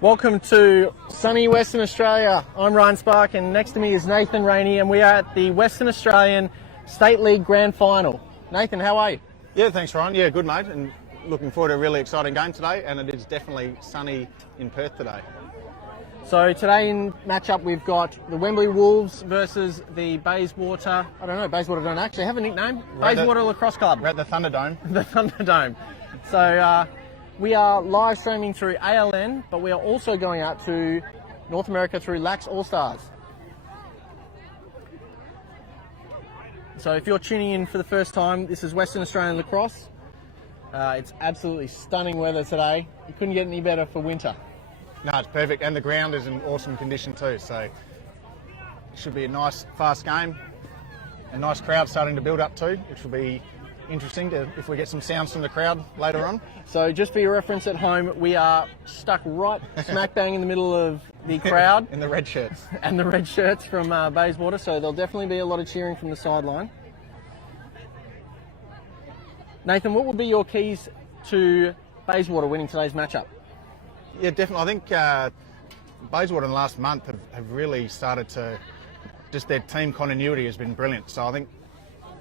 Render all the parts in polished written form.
Welcome to sunny Western Australia. I'm Ryan Spark and next to me is Nathan Rainey, and we are at the Western Australian State League Grand Final. Nathan, how are you? Yeah, thanks Ryan. Yeah, good mate, and looking forward to a really exciting game today, and it is definitely sunny in Perth today. So today in matchup we've got the Wembley Wolves versus the Bayswater, I don't know, Bayswater don't actually have a nickname, Bayswater Lacrosse Club. We're at the Thunderdome. The Thunderdome. So we are live streaming through ALN, but we are also going out to North America through LaxAllStars. So if you're tuning in for the first time, this is Western Australian Lacrosse. It's absolutely stunning weather today. You couldn't get any better for winter. No, it's perfect, and the ground is in awesome condition too, so it should be a nice, fast game. A nice crowd starting to build up too, which will be interesting if we get some sounds from the crowd later on. So just for your reference at home, we are stuck right smack bang in the middle of the crowd. In the red shirts. And the red shirts from Bayswater, so there'll definitely be a lot of cheering from the sideline. Nathan, what would be your keys to Bayswater winning today's matchup? Yeah, definitely. I think Bayswater in the last month have really started to, just their team continuity has been brilliant. So I think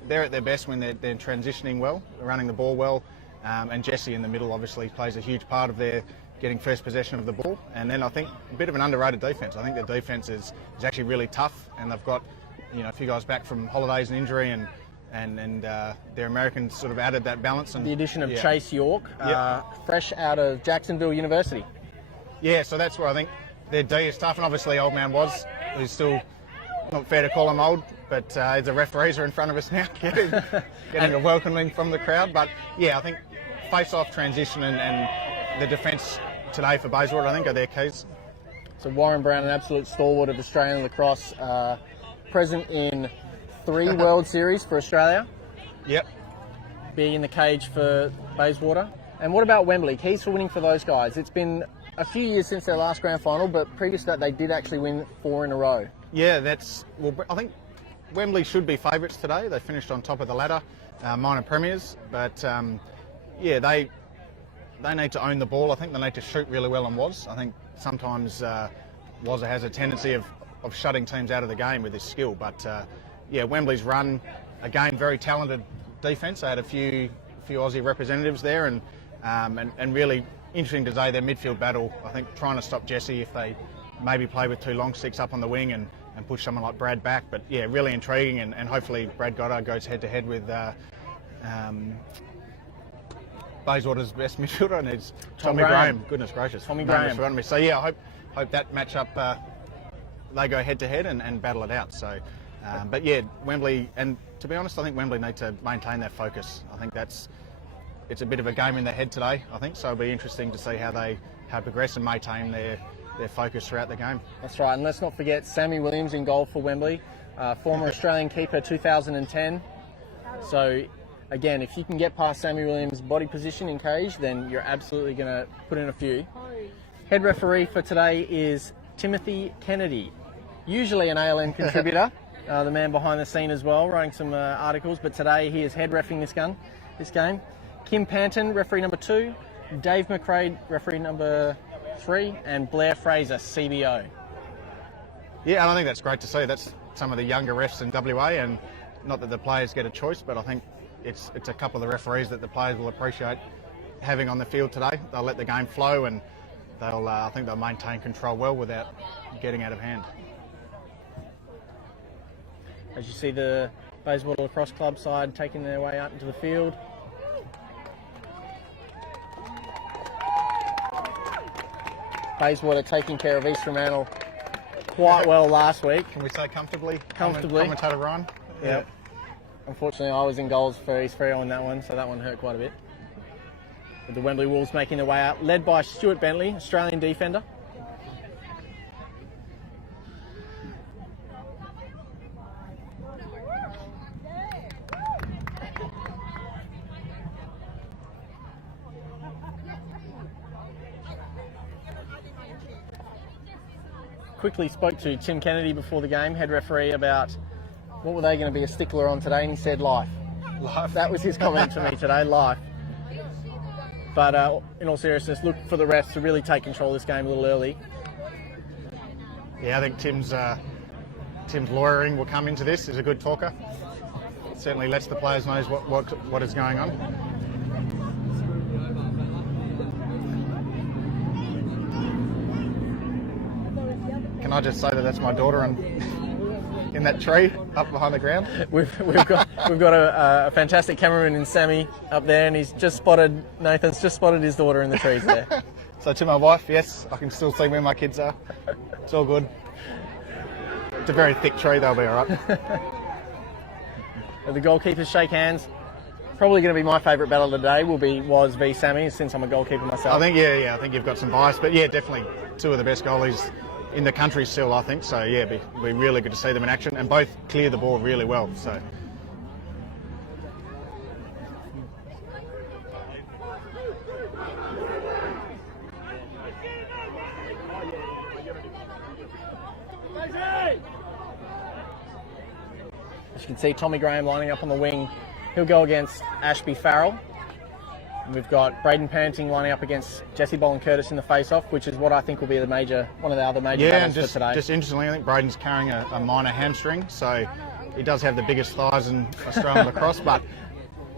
they're at their best when they're transitioning well, running the ball well, and Jesse in the middle obviously plays a huge part of their getting first possession of the ball. And then I think a bit of an underrated defence. I think their defence is actually really tough, and they've got a few guys back from holidays and injury, and their Americans sort of added that balance. And the addition of Chase York, fresh out of Jacksonville University. Yeah, so that's where I think their D is tough, and obviously Old Man was, who's still not fair to call him old, but the referees are in front of us now, getting a welcoming from the crowd. But yeah, I think face-off, transition, and the defence today for Bayswater, I think, are their keys. So Warren Brown, an absolute stalwart of Australian lacrosse, present in 3 World Series for Australia. Yep. Being in the cage for Bayswater. And what about Wembley? Keys for winning for those guys? It's been a few years since their last grand final, but previous to that they did actually win 4 in a row. Yeah, I think Wembley should be favourites today. They finished on top of the ladder, minor premiers, but yeah, they need to own the ball. I think they need to shoot really well on Woz. I think sometimes Wazza has a tendency of shutting teams out of the game with his skill, but yeah, Wembley's run, again, very talented defence. They had a few Aussie representatives there, and really interesting today, their midfield battle. I think trying to stop Jesse if they maybe play with 2 long sticks up on the wing and push someone like Brad back. But yeah, really intriguing, and hopefully Brad Goddard goes head to head with Bayswater's best midfielder, and it's Tommy Graham. Goodness gracious, Tommy Graham. So yeah, I hope that matchup they go head to head and battle it out. So, but yeah, Wembley, and to be honest, I think Wembley need to maintain their focus. I think it's a bit of a game in their head today, I think, so it'll be interesting to see how they progress and maintain their focus throughout the game. That's right, and let's not forget Sammy Williams in goal for Wembley, former Australian keeper 2010. So again, if you can get past Sammy Williams' body position in cage, then you're absolutely going to put in a few. Head referee for today is Timothy Kennedy, usually an ALN contributor, the man behind the scene as well, writing some articles, but today he is head reffing this game. Kim Panton, referee number 2, Dave McRae, referee number 3, and Blair Fraser, CBO. Yeah, and I think that's great to see. That's some of the younger refs in WA, and not that the players get a choice, but I think it's a couple of the referees that the players will appreciate having on the field today. They'll let the game flow, and I think they'll maintain control well without getting out of hand. As you see the Bayswater Lacrosse Club side taking their way out into the field. Bayswater taking care of East Fremantle quite well last week. Can we say comfortably? Comfortably. Commentator Ryan? Yeah. Unfortunately, I was in goals for East Freo on that one, so that one hurt quite a bit. With the Wembley Wolves making their way out, led by Stuart Bentley, Australian defender. Quickly spoke to Tim Kennedy before the game, head referee, about what were they going to be a stickler on today, and he said life. Life. That was his comment to me today, life. But in all seriousness, look for the refs to really take control of this game a little early. Yeah, I think Tim's lawyering will come into this. He's a good talker. Certainly lets the players know what is going on. Can I just say that that's my daughter in that tree up behind the ground? We've got a fantastic cameraman in Sammy up there, and Nathan's just spotted his daughter in the trees there. So to my wife, yes, I can still see where my kids are. It's all good. It's a very thick tree, they'll be all right. The goalkeepers shake hands. Probably going to be my favourite battle of the day was v Sammy, since I'm a goalkeeper myself. I think I think you've got some bias, but yeah, definitely two of the best goalies in the country still, I think. So yeah, it'd be really good to see them in action, and both clear the ball really well. So. As you can see, Tommy Graham lining up on the wing. He'll go against Ashby Farrell. And we've got Braden Panting lining up against Jesse Boland-Curtis in the face-off, which is what I think will be one of the other major battles for today. Just interestingly, I think Braden's carrying a minor hamstring, so he does have the biggest thighs in Australian lacrosse, but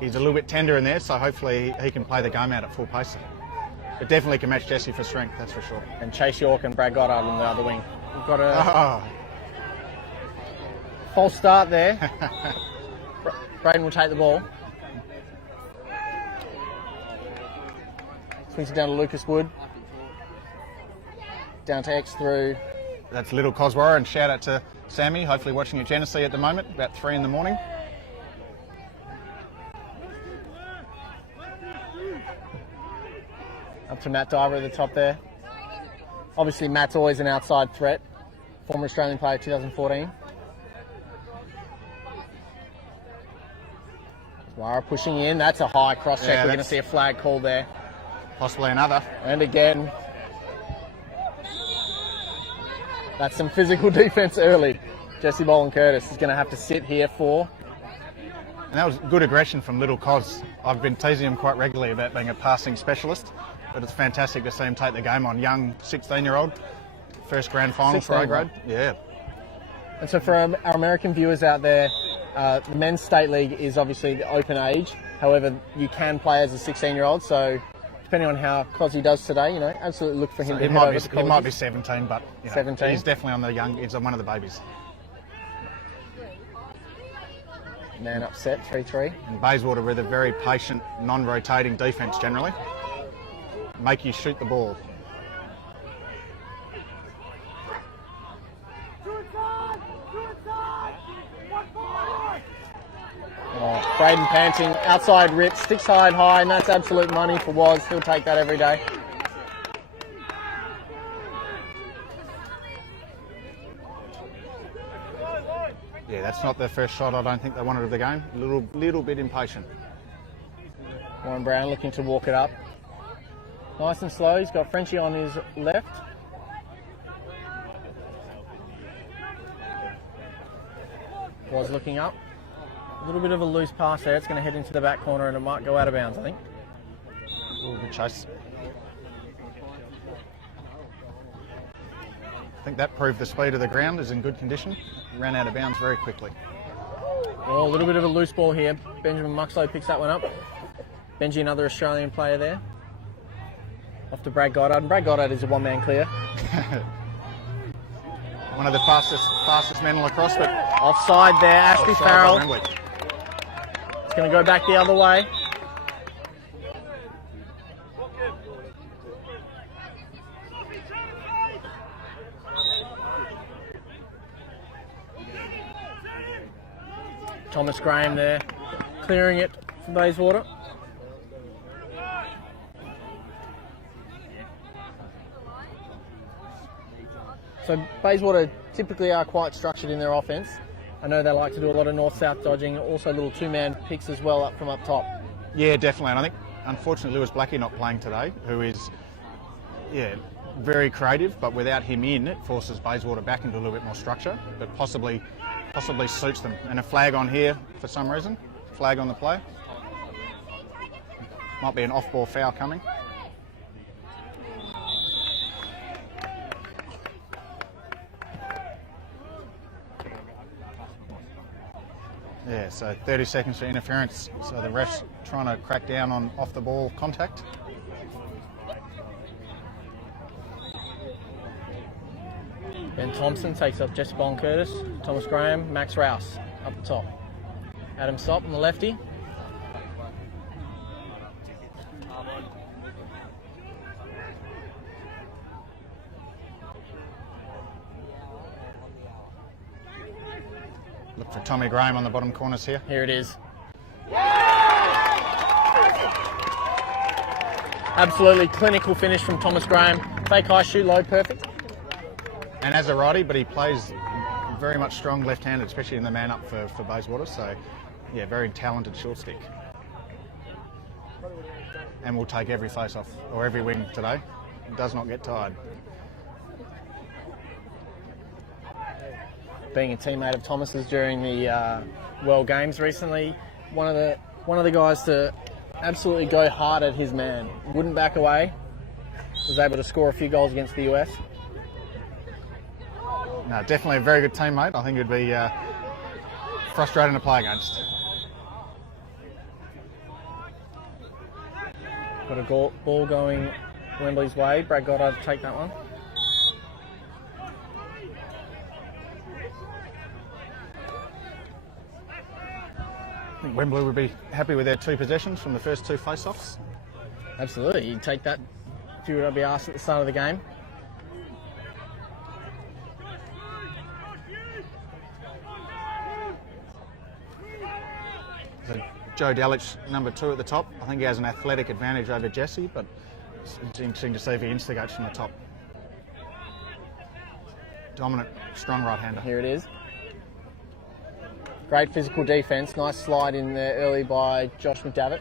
he's a little bit tender in there, so hopefully he can play the game out at full pace. But definitely can match Jesse for strength, that's for sure. And Chase York and Brad Goddard on the other wing. We've got a false start there. Braden will take the ball. Swings it down to Lucas Wood. Down to X through. That's Little Coswara, and shout out to Sammy, hopefully watching at Genesee at the moment, about 3 in the morning. Up to Matt Diver at the top there. Obviously Matt's always an outside threat. Former Australian player 2014. Wara pushing in, that's a high cross check. We're going to see a flag call there. Possibly another. And again, that's some physical defence early. Jesse Boland-Curtis is going to have to sit here for. And that was good aggression from Little Cos. I've been teasing him quite regularly about being a passing specialist, but it's fantastic to see him take the game on. Young 16-year-old, first grand final for A-grade. Yeah. And so for our American viewers out there, the men's state league is obviously the open age. However, you can play as a 16-year-old, so depending on how Crosby does today, absolutely look for him to head over to colleges. He might be 17, but 17. He's definitely on the young. He's one of the babies. Man upset, 3-3. And Bayswater with a very patient, non-rotating defence generally. Make you shoot the ball. Oh, Braden Panting, outside rip, sticks high and high, and that's absolute money for Woz. He'll take that every day. Yeah, that's not their first shot I don't think they wanted of the game. A little bit impatient. Warren Brown looking to walk it up. Nice and slow, he's got Frenchie on his left. Woz looking up. A little bit of a loose pass there. It's going to head into the back corner and it might go out of bounds, I think. Ooh, good chase. I think that proved the speed of the ground is in good condition. Ran out of bounds very quickly. Oh, a little bit of a loose ball here. Benjamin Muxlow picks that one up. Benji, another Australian player there. Off to Brad Goddard. And Brad Goddard is a one-man clear. One of the fastest men in lacrosse, but offside there, Ashby Farrell. It's going to go back the other way. Thomas Graham there, clearing it for Bayswater. So Bayswater typically are quite structured in their offence. I know they like to do a lot of north-south dodging, also little two-man picks as well up from up top. Yeah, definitely. And I think, unfortunately, Lewis Blackie not playing today, who is, very creative, but without him in, it forces Bayswater back into a little bit more structure, but possibly suits them. And a flag on here for some reason. Flag on the play. Might be an off-ball foul coming. Yeah, so 30 seconds for interference. So the ref's trying to crack down on off-the-ball contact. Ben Thompson takes up Jesse Curtis, Thomas Graham, Max Rouse up the top. Adam Sopp on the lefty. Look for Tommy Graham on the bottom corners here. Here it is. Absolutely clinical finish from Thomas Graham. Fake high shoot low, perfect. And as a righty, but he plays very much strong left-handed, especially in the man up for Bayswater. So, yeah, very talented short stick. And we'll take every face-off or every wing today. Does not get tired. Being a teammate of Thomas's during the World Games recently, one of the guys to absolutely go hard at his man. Wouldn't back away. Was able to score a few goals against the US. No, definitely a very good teammate. I think it'd be frustrating to play against. Got a ball going Wembley's way. Brad Goddard to take that one. I think Wembley would be happy with their 2 possessions from the first 2 face-offs. Absolutely, you'd take that if you were to be asked at the start of the game. So Joe Delich, number 2 at the top. I think he has an athletic advantage over Jesse, but it's interesting to see if he instigates from the top. Dominant, strong right-hander. Here it is. Great physical defence. Nice slide in there early by Josh McDavitt.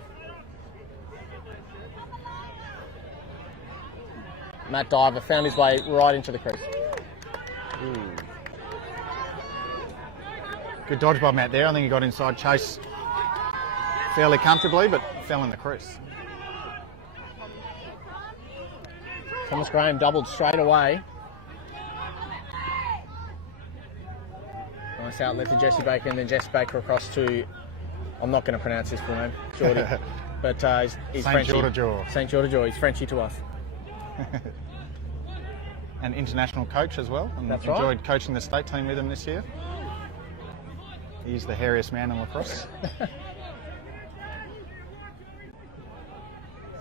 Matt Diver found his way right into the crease. Good dodge by Matt there. I think he got inside Chase fairly comfortably, but fell in the crease. Thomas Graham doubled straight away. Nice outlet to Jesse Baker, and then Jesse Baker across to, I'm not going to pronounce his full name, Geordie, but he's Frenchy. St. George. He's Frenchy to us. An international coach as well, and That's enjoyed right. coaching the state team with him this year. He's the hairiest man in lacrosse.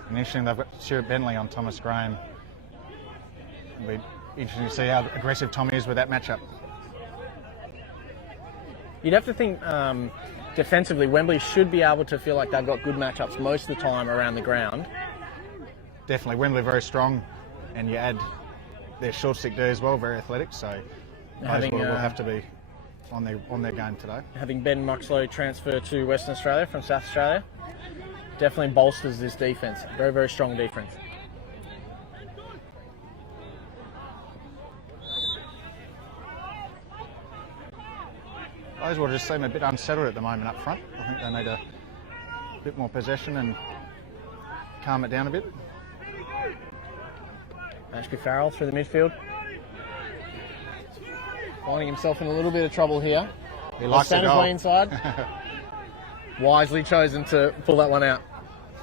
And interesting, they've got Stuart Bentley on Thomas Graham. It'll be interesting to see how aggressive Tommy is with that matchup. You'd have to think defensively, Wembley should be able to feel like they've got good matchups most of the time around the ground. Definitely, Wembley very strong, and you add their short stick D as well, very athletic. So Bayswater will have to be on their game today. Having Ben Muxlow transfer to Western Australia from South Australia definitely bolsters this defence. Very, very strong defence. Bayswater just seem a bit unsettled at the moment up front. I think they need a bit more possession and calm it down a bit. Ashby Farrell through the midfield. Finding himself in a little bit of trouble here. He likes the goal. Inside. Wisely chosen to pull that one out.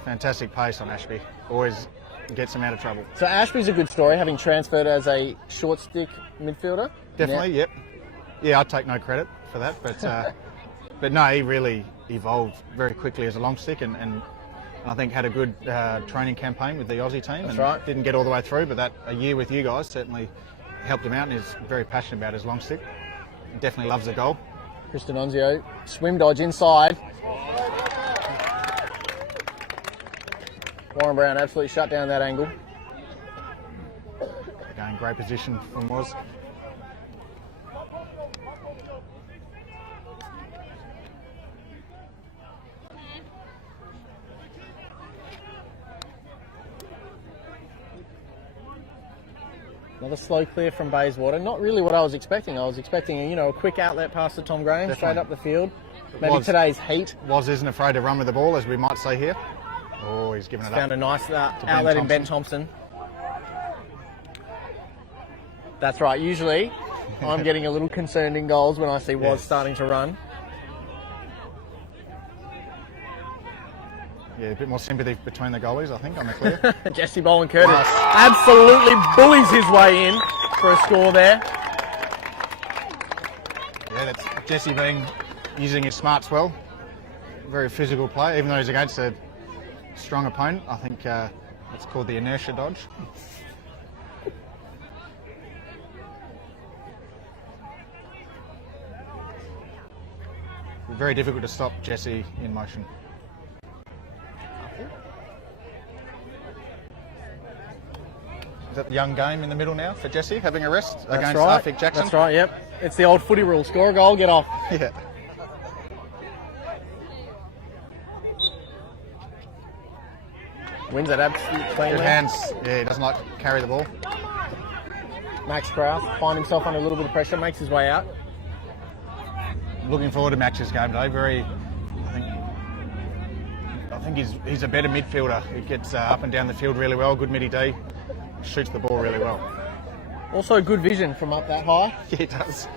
Fantastic pace on Ashby. Always gets him out of trouble. So Ashby's a good story, having transferred as a short stick midfielder. Definitely, yep. Yeah, I take no credit for that, but no, he really evolved very quickly as a long stick, and I think had a good training campaign with the Aussie team. That's and right. Didn't get all the way through, but a year with you guys certainly helped him out, and is very passionate about his long stick. He definitely loves the goal. Chris D'Annunzio, swim dodge inside. Warren Brown absolutely shut down that angle. Again, great position from Woz. Another slow clear from Bayswater. Not really what I was expecting. I was expecting, a quick outlet pass to Tom Graham, Definitely. straight up the field. Maybe today's heat. Woz isn't afraid to run with the ball, as we might say here. Oh, he's given it Found up. a nice outlet in Ben Thompson. That's right. Usually, I'm getting a little concerned in goals when I see Woz starting to run. Yeah, a bit more sympathy between the goalies, I think, on the clear. Jesse Boland Curtis Nice. absolutely bullies his way in for a score there. Yeah, that's Jesse using his smarts well. Very physical play, even though he's against a strong opponent. I think it's called the inertia dodge. Very difficult to stop Jesse in motion. Is that the young game in the middle now for Jesse, having a rest against Arfik Jackson? That's right, yep. It's the old footy rule. Score a goal, get off. Yeah. Wins it absolutely Good cleanly. hands. Yeah, he doesn't like to carry the ball. Max Kraus find himself under a little bit of pressure, makes his way out. Looking forward to Max's game today. I think he's a better midfielder. He gets up and down the field really well. Good midi D. Shoots the ball really well. Also good vision from up that high. Yeah, he does.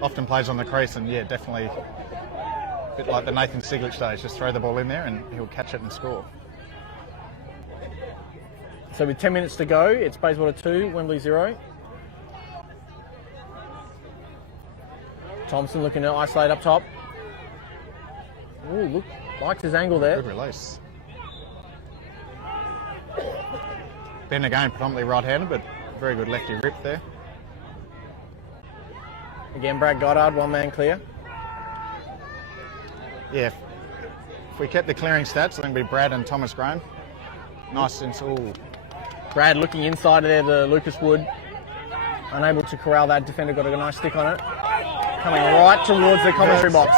Often plays on the crease, and yeah, definitely a bit like the Nathan Siglich days. Just throw the ball in there and he'll catch it and score. So with 10 minutes to go, it's Bayswater 2, Wembley 0. Thompson looking to isolate up top. Oh, look, likes his angle there. Good release. Ben again, predominantly right-handed, but very good lefty rip there. Again, Brad Goddard, one man clear. Yeah, if we kept the clearing stats, I think it'd be Brad and Thomas Graham. Nice sense. Ooh. Brad looking inside of there, the Lucas Wood. Unable to corral that defender, got a nice stick on it. Coming right towards the commentary box.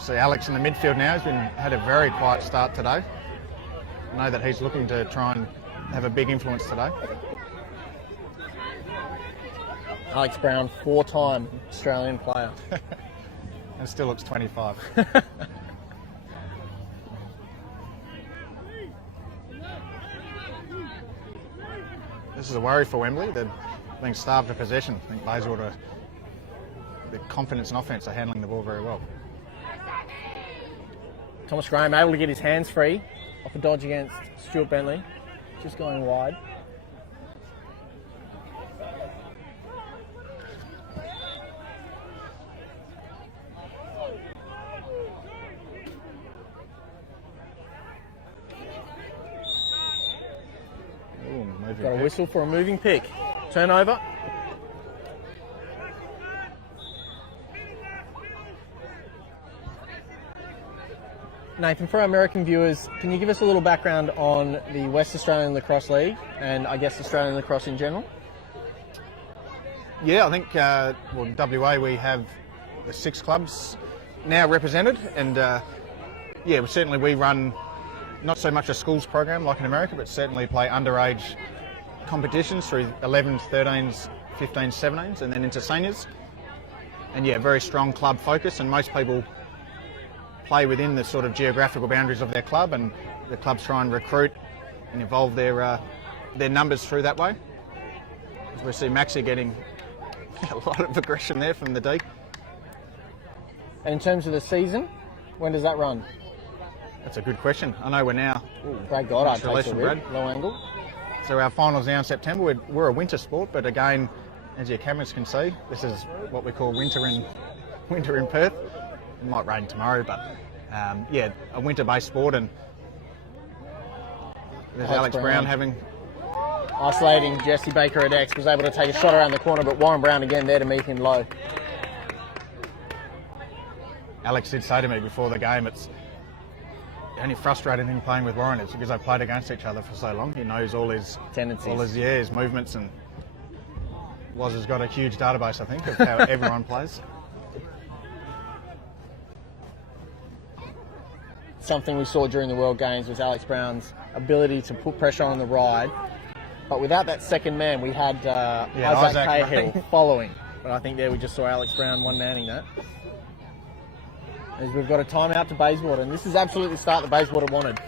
See Alex in the midfield now. He's had a very quiet start today. I know that he's looking to try and have a big influence today. Alex Brown, 4-time Australian player. And still looks 25. This is a worry for Wembley. They're being starved of possession. I think Bayswater, the confidence and offence are handling the ball very well. Thomas Graham able to get his hands free off a dodge against Stuart Bentley. Just going wide. Ooh, moving Got a pick. whistle for a moving pick. Turnover. Nathan, for our American viewers, can you give us a little background on the West Australian Lacrosse League and I guess Australian lacrosse in general? Yeah, I think, WA, we have the 6 clubs now represented, and yeah, certainly we run not so much a schools program like in America, but certainly play underage competitions through 11s, 13s, 15s, 17s, and then into seniors. And yeah, very strong club focus, and most people play within the sort of geographical boundaries of their club, and the clubs try and recruit and evolve their numbers through that way. As we see Maxi getting a lot of aggression there from the D. And in terms of the season, when does that run? That's a good question. I know we're now. Brad Goddard Nice takes a relation, rip, Brad. low angle. So our finals now in September. We're a winter sport, but again, as your cameras can see, this is what we call winter in winter in Perth. It might rain tomorrow, but yeah, a winter-based sport, and there's Alex Brown having... Isolating Jesse Baker at X, was able to take a shot around the corner, but Warren Brown again there to meet him low. Alex did say to me before the game, it's the only frustrating thing playing with Warren is because they played against each other for so long. He knows all his tendencies, his movements, and Woz has got a huge database, I think, of how everyone plays. Something we saw during the World Games was Alex Brown's ability to put pressure on the ride, but without that second man, we had Isaac Cahill following. But I think there we just saw Alex Brown one-manning that. As we've got a timeout to Bayswater, and this is absolutely the start that Bayswater wanted.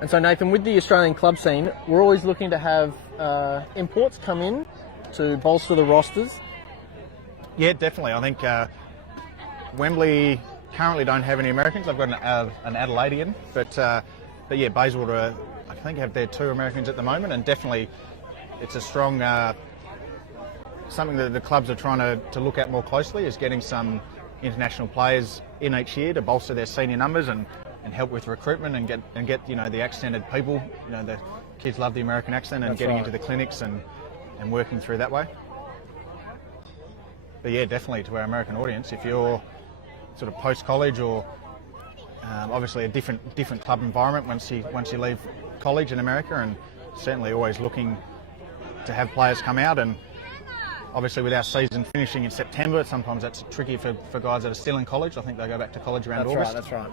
And so, Nathan, with the Australian club scene, we're always looking to have imports come in to bolster the rosters. Yeah, definitely. I think Wembley currently don't have any Americans. They've got an Adelaidean, but yeah, Bayswater, I think, have their 2 Americans at the moment, and definitely it's a strong something that the clubs are trying to look at more closely, is getting some international players in each year to bolster their senior numbers and help with recruitment and get you know, the accented people. You know, the kids love the American accent, and getting into the clinics and working through that way. But yeah, definitely to our American audience, if you're sort of post-college or obviously a different club environment once you leave college in America, and certainly always looking to have players come out. And obviously with our season finishing in September, sometimes that's tricky for guys that are still in college. I think they go back to college around August. That's right.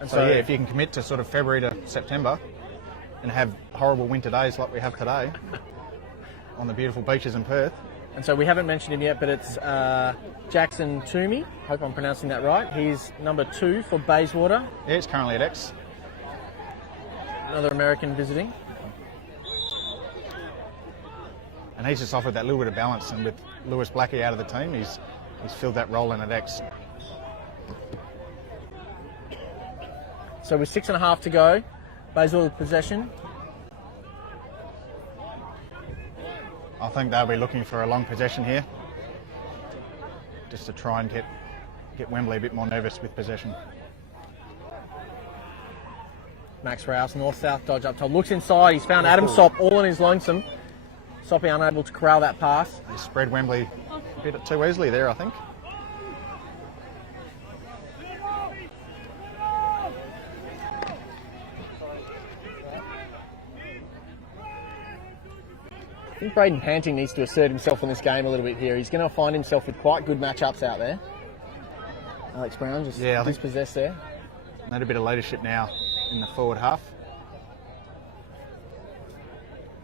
And so yeah, if you can commit to sort of February to September and have horrible winter days like we have today on the beautiful beaches in Perth. And so we haven't mentioned him yet, but it's Jackson Toomey. Hope I'm pronouncing that right. He's number 2 for Bayswater. Yeah, he's currently at X. Another American visiting. And he's just offered that little bit of balance, and with Lewis Blackie out of the team, he's filled that role in at X. So with 6.5 to go, Bayswater possession. I think they'll be looking for a long possession here, just to try and get Wembley a bit more nervous with possession. Max Rouse, north-south dodge up top, looks inside, he's found Adam Sopp all on his lonesome. Soppy unable to corral that pass. He spread Wembley a bit too easily there, I think. I think Braden Panting needs to assert himself in this game a little bit here. He's going to find himself with quite good matchups out there. Alex Brown just dispossessed there. Need a bit of leadership now in the forward half.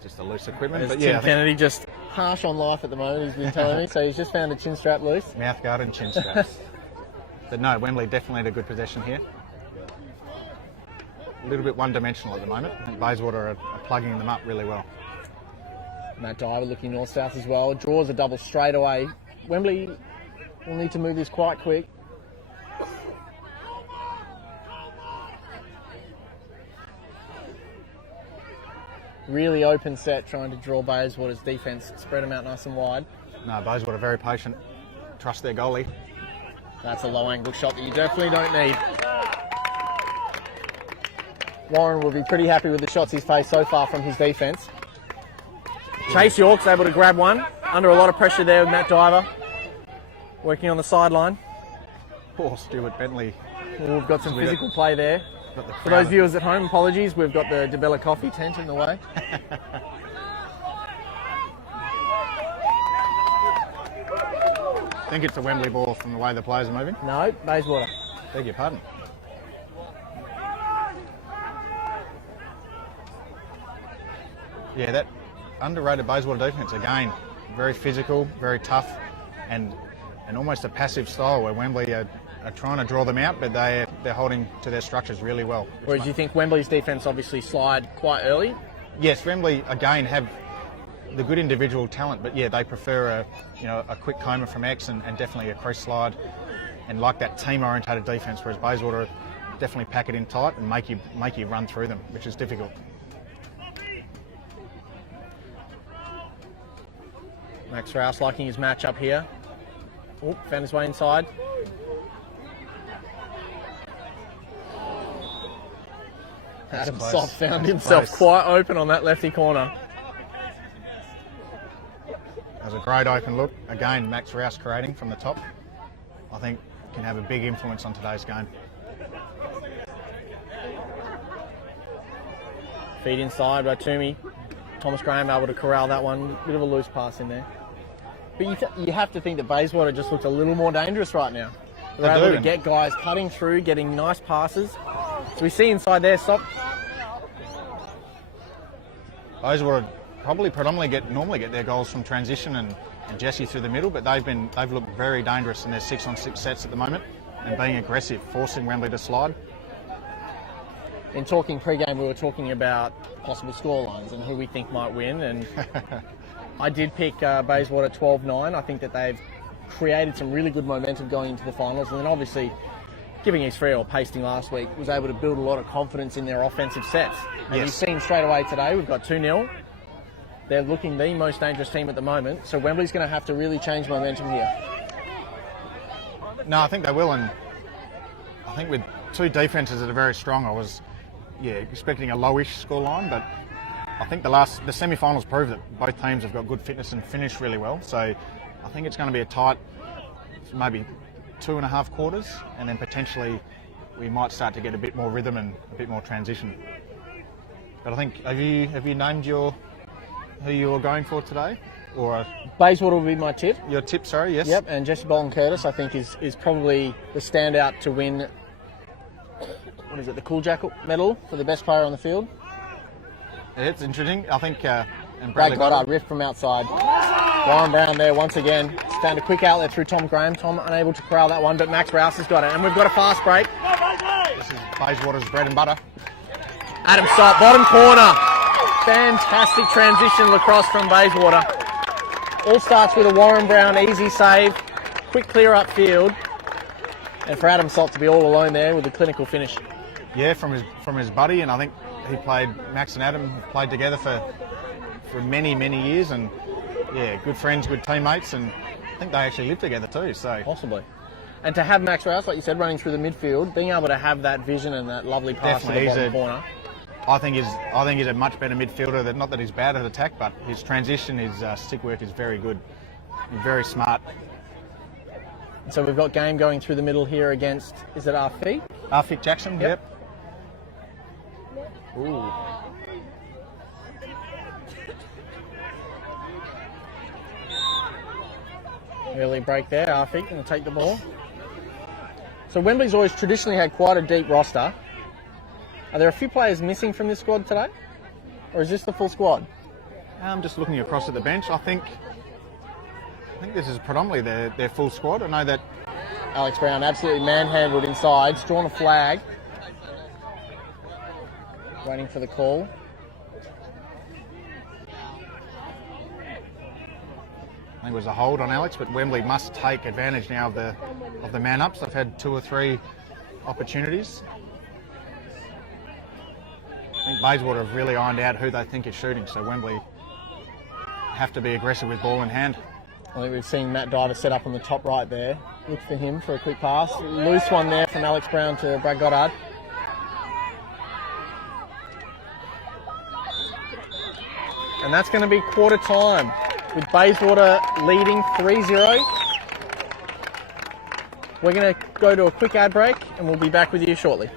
Just a loose equipment. But Tim Kennedy just harsh on life at the moment, he's been telling me. So he's just found a chin strap loose. Mouth guard and chin straps. But no, Wembley definitely had a good possession here. A little bit one-dimensional at the moment. I think Bayswater are plugging them up really well. Matt Diver looking north-south as well. Draws a double straight away. Wembley will need to move this quite quick. Really open set, trying to draw Bayswater's defence, spread them out nice and wide. No, Bayswater very patient. Trust their goalie. That's a low-angle shot that you definitely don't need. Warren will be pretty happy with the shots he's faced so far from his defence. Chase York's able to grab one. Under a lot of pressure there with Matt Diver. Working on the sideline. Poor Stuart Bentley. We've got some physical play there. For those viewers at home, apologies, we've got the DeBella coffee tent in the way. I think it's a Wembley ball from the way the players are moving. No, Bayswater. Beg your pardon. Yeah, that underrated Bayswater defence, again, very physical, very tough, and almost a passive style where Wembley are trying to draw them out, but they're holding to their structures really well. Whereas you think Wembley's defence obviously slide quite early? Yes, Wembley again have the good individual talent, but yeah, they prefer a quick coma from X and definitely a crease slide, and like that team-orientated defence. Whereas Bayswater definitely pack it in tight and make you run through them, which is difficult. Max Rouse liking his match up here. Oh, found his way inside. Adam Sott found himself quite open on that lefty corner. That was a great open look. Again, Max Rouse creating from the top. I think can have a big influence on today's game. Feed inside by Toomey. Thomas Graham able to corral that one. Bit of a loose pass in there. But you have to think that Bayswater just looks a little more dangerous right now. They're able to get guys cutting through, getting nice passes. So we see inside there, stop. Bayswater probably normally get their goals from transition and Jesse through the middle, but they've looked very dangerous in their 6-on-6 sets at the moment and being aggressive, forcing Wembley to slide. In talking pre-game, we were talking about possible scorelines and who we think might win, and I did pick Bayswater 12-9. I think that they've created some really good momentum going into the finals, and then obviously giving East Freo a pasting last week was able to build a lot of confidence in their offensive sets. And you've seen straight away today, we've got 2-0. They're looking the most dangerous team at the moment, so Wembley's going to have to really change momentum here. No, I think they will, and I think with two defences that are very strong, I was expecting a lowish scoreline, but I think the semi-finals prove that both teams have got good fitness and finish really well. So I think it's going to be a tight, maybe 2.5 quarters, and then potentially we might start to get a bit more rhythm and a bit more transition. But I think have you named who you're going for today? Or Bayswater will be my tip. Your tip, sorry, yes. Yep, and Jesse Bolton-Curtis I think is probably the standout to win. What is it? The Cool Jacket medal for the best player on the field. Yeah, it's interesting. I think and Bradley Goddard riff from outside. Warren Brown there once again. Found a quick outlet through Tom Graham. Tom unable to corral that one, but Max Rouse has got it. And we've got a fast break. This is Bayswater's bread and butter. Adam Stott, bottom corner. Fantastic transition lacrosse from Bayswater. All starts with a Warren Brown easy save. Quick clear upfield. And for Adam Stott to be all alone there with a clinical finish. Yeah, from his buddy, and I think Max and Adam have played together for many years, and good friends, good teammates, and I think they actually live together too. So possibly. And to have Max Rouse, like you said, running through the midfield, being able to have that vision and that lovely pass to the bottom corner. I think he's a much better midfielder. Not that he's bad at attack, but his transition, his stick work is very good. He's very smart. So we've got game going through the middle here against, is it Arfik? Arfik Jackson, yep. Ooh. Early break there, Arfik going to take the ball. So Wembley's always traditionally had quite a deep roster. Are there a few players missing from this squad today? Or is this the full squad? I'm just looking across at the bench. I think this is predominantly their full squad. I know that Alex Brown absolutely manhandled inside. He's drawn a flag. Waiting for the call. I think it was a hold on Alex, but Wembley must take advantage now of the man-ups. They've had 2 or 3 opportunities. I think Bayswater have really ironed out who they think is shooting, so Wembley have to be aggressive with ball in hand. I think we've seen Matt Diver set up on the top right there. Look for him for a quick pass. Loose one there from Alex Brown to Brad Goddard. And that's going to be quarter time with Bayswater leading 3-0. We're going to go to a quick ad break and we'll be back with you shortly.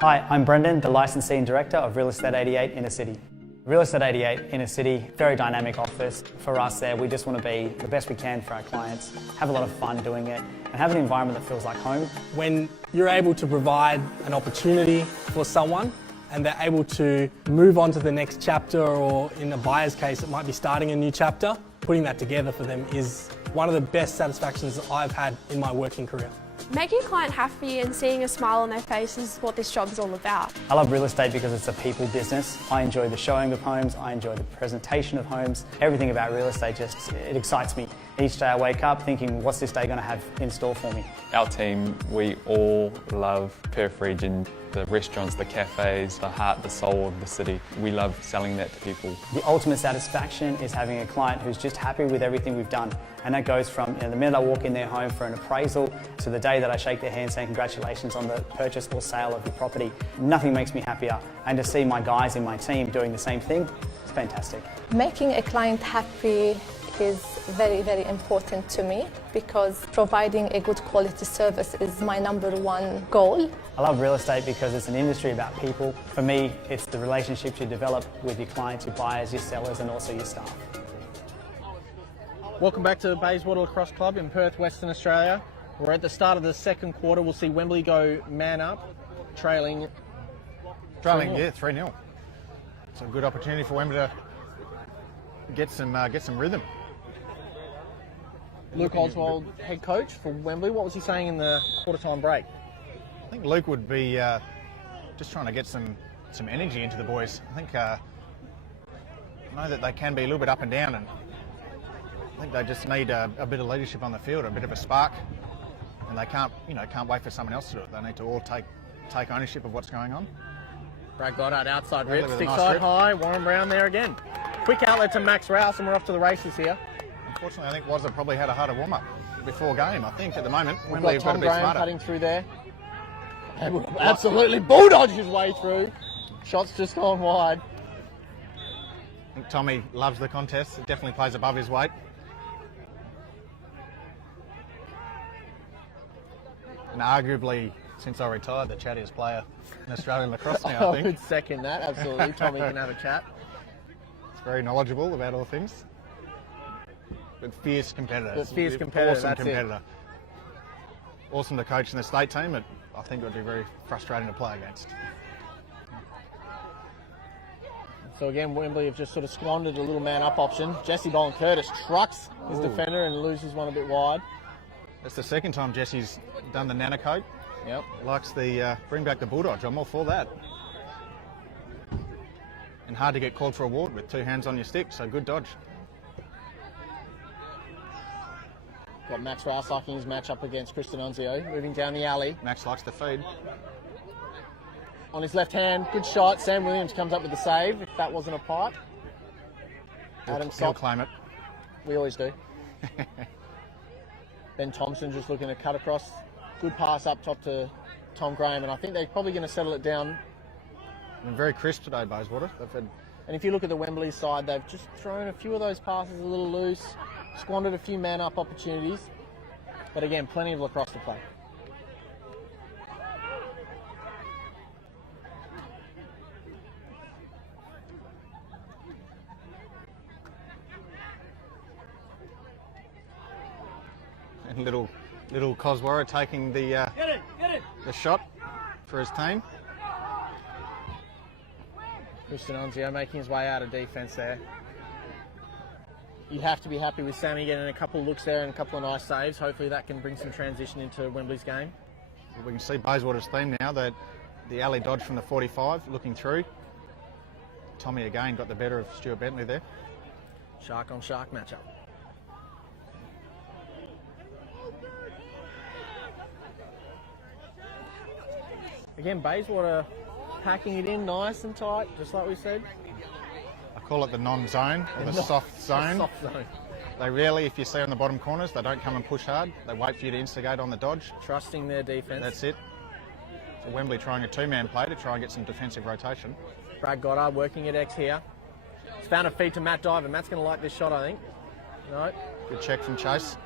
Hi, I'm Brendan, the Licensing Director of Real Estate 88 Inner City. Real Estate 88 Inner City, very dynamic office. For us there, we just want to be the best we can for our clients, have a lot of fun doing it, and have an environment that feels like home. When you're able to provide an opportunity for someone and they're able to move on to the next chapter, or in a buyer's case, it might be starting a new chapter, putting that together for them is one of the best satisfactions that I've had in my working career. Making a client happy and seeing a smile on their face is what this job is all about. I love real estate because it's a people business. I enjoy the showing of homes, I enjoy the presentation of homes. Everything about real estate it excites me. Each day I wake up thinking, what's this day going to have in store for me? Our team, we all love Perth region, the restaurants, the cafes, the heart, the soul of the city. We love selling that to people. The ultimate satisfaction is having a client who's just happy with everything we've done. And that goes from the minute I walk in their home for an appraisal to the day that I shake their hand saying congratulations on the purchase or sale of your property. Nothing makes me happier. And to see my guys in my team doing the same thing, it's fantastic. Making a client happy is very, very important to me because providing a good quality service is my #1 goal. I love real estate because it's an industry about people. For me, it's the relationships you develop with your clients, your buyers, your sellers, and also your staff. Welcome back to the Bayswater Lacrosse Club in Perth, Western Australia. We're at the start of the second quarter. We'll see Wembley go man up, trailing 3-0. It's a good opportunity for Wembley to get some rhythm. Luke Oswald, head coach for Wembley. What was he saying in the quarter-time break? I think Luke would be just trying to get some energy into the boys. I think I know that they can be a little bit up and down, and I think they just need a bit of leadership on the field, a bit of a spark, and they can't wait for someone else to do it. They need to all take ownership of what's going on. Brad Goddard outside rip, With a stick nice side rip. high, Warren Brown there again. Quick outlet to Max Rouse and we're off to the races here. Unfortunately, I think Wazza probably had a harder warm-up before game. I think at the moment, We've Wembley got have got to Tom be Graham smarter. cutting through there. Absolutely bulldoged his way through. Shots just gone wide. I think Tommy loves the contest. It definitely plays above his weight. And arguably, since I retired, the chattiest player in Australian lacrosse now, I I think. would second that, absolutely. Tommy can have a chat. He's very knowledgeable about all things. But fierce competitor. But fierce competitor, Awesome that's it. competitor. Awesome to coach in the state team, but I think it would be very frustrating to play against. So again, Wembley have just sort of squandered a little man-up option. Jesse Boland-Curtis trucks his defender and loses one a bit wide. That's the second time Jesse's done the nana coat. Yep. Likes the bring back the bulldog. I'm all for that. And hard to get called for a ward with 2 hands on your stick, so good dodge. Got Max Rouse liking his match up against Chris D'Annunzio, moving down the alley. Max likes the feed. On his left hand, good shot. Sam Williams comes up with the save, if that wasn't a pipe. Adam He'll Sock, claim it. we always do. Ben Thompson just looking to cut across. Good pass up top to Tom Graham, and I think they're probably going to settle it down. Been very crisp today, Bayswater. They've had And if you look at the Wembley side, they've just thrown a few of those passes a little loose, squandered a few man-up opportunities. But again, plenty of lacrosse to play. and little Coswara taking the shot for his team. Chris D'Annunzio making his way out of defence there. You have to be happy with Sammy getting a couple of looks there and a couple of nice saves. Hopefully that can bring some transition into Wembley's game. We can see Bayswater's theme now, that the alley dodge from the 45, looking through. Tommy again got the better of Stuart Bentley there. Shark on shark matchup. Again, Bayswater packing it in nice and tight, just like we said. I call it the non-zone, or the soft zone. Soft zone. They rarely, if you see on the bottom corners, they don't come and push hard. They wait for you to instigate on the dodge. Trusting their defence. That's it. So Wembley trying a two-man play to try and get some defensive rotation. Brad Goddard working at X here. He's found a feed to Matt Diver. Matt's going to like this shot, I think. No. Good check from Chase.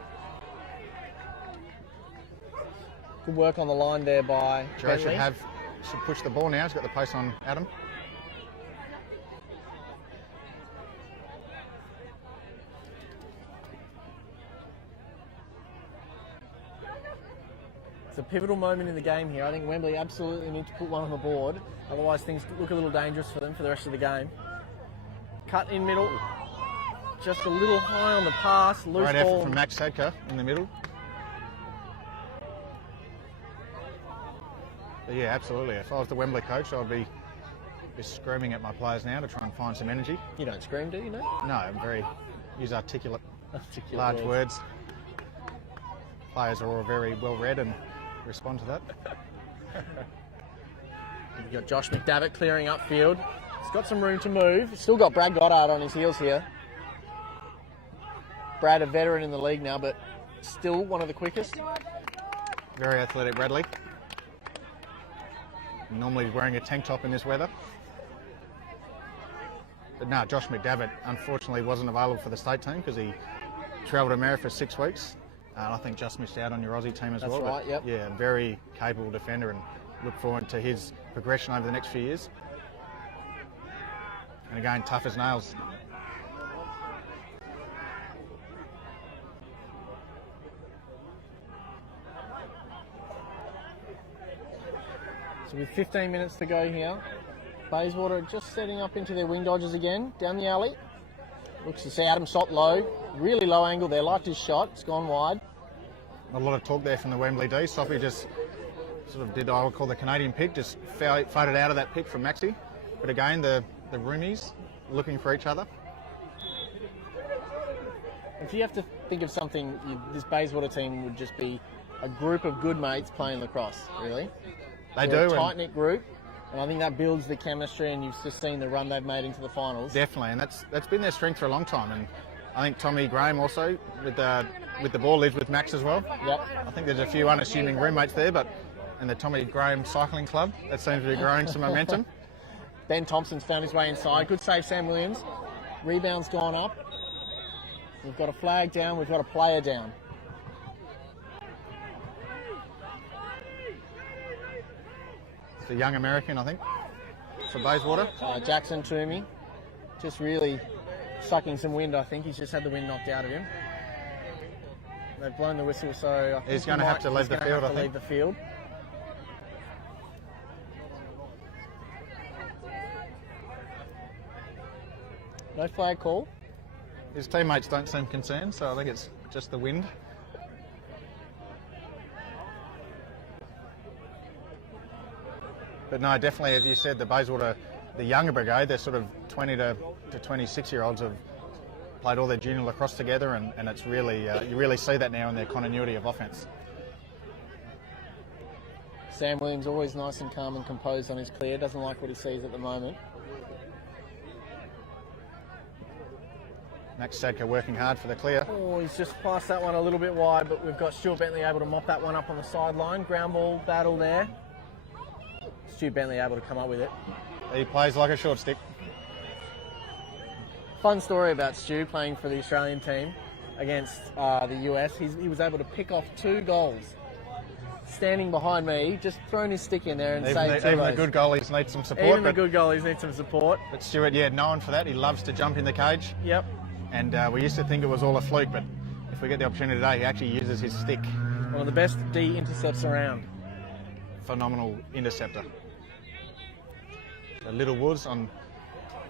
Good work on the line there by Joe Bentley. should push the ball now. He's got the pace on Adam. It's a pivotal moment in the game here. I think Wembley absolutely need to put one on the board. Otherwise things look a little dangerous for them for the rest of the game. Cut in middle. Just a little high on the pass. Loose Great ball. effort from Max Sadker in the middle. But yeah, absolutely. If I was the Wembley coach, I'd be screaming at my players now to try and find some energy. You don't scream, do you, Nate? No, I'm use articulate Articulate large words. Players are all very well read and respond to that. You've got Josh McDavitt clearing upfield. He's got some room to move. He's still got Brad Goddard on his heels here. Brad, a veteran in the league now, but still one of the quickest. Very athletic Bradley. Normally he's wearing a tank top in this weather. But no, Josh McDavitt unfortunately wasn't available for the state team because he travelled to America for 6 weeks. I think just missed out on your Aussie team as well. That's right, yep. Yeah, very capable defender, and look forward to his progression over the next few years. And again, tough as nails. So with 15 minutes to go here, Bayswater just setting up into their wing dodgers again, down the alley. Looks to see Adam shot low, really low angle there, liked his shot, it's gone wide. A lot of talk there from the Wembley D. Sophie just sort of did, I would call the Canadian pick, just faded out of that pick from Maxi. But again, the roomies looking for each other. If you have to think of something, this Bayswater team would just be a group of good mates playing lacrosse, really. They They're do. a tight-knit group, and I think that builds the chemistry, and you've just seen the run they've made into the finals. Definitely, and that's been their strength for a long time. And I think Tommy Graham also, with the ball, lives with Max as well. Yep. I think there's a few unassuming roommates there, and the Tommy Graham Cycling Club, that seems to be growing some momentum. Ben Thompson's found his way inside. Good save, Sam Williams. Rebound's gone up. We've got a flag down. We've got a player down. It's a young American, I think, for Bayswater. Jackson Toomey, just really sucking some wind, I think. He's just had the wind knocked out of him. They've blown the whistle, so I think He's going to have to leave the field, I think. leave the field. No flag call. His teammates don't seem concerned, so I think it's just the wind. But no, definitely, as you said, the Bayswater, the younger brigade, they're sort of 20 to 26-year-olds have played all their junior lacrosse together, and it's really, you really see that now in their continuity of offence. Sam Williams always nice and calm and composed on his clear, doesn't like what he sees at the moment. Max Sadka working hard for the clear. Oh, he's just passed that one a little bit wide, but we've got Stuart Bentley able to mop that one up on the sideline. Ground ball battle there. Stu Bentley able to come up with it. He plays like a short stick. Fun story about Stu playing for the Australian team against the US. He was able to pick off 2 goals. Standing behind me, just thrown his stick in there and saved 2 Even of the those. good goalies need some support. Even the good goalies need some support. But Stuart, yeah, known for that. He loves to jump in the cage. Yep. And we used to think it was all a fluke, but if we get the opportunity today, he actually uses his stick. One of the best D intercepts around. Phenomenal interceptor. So Little Woods on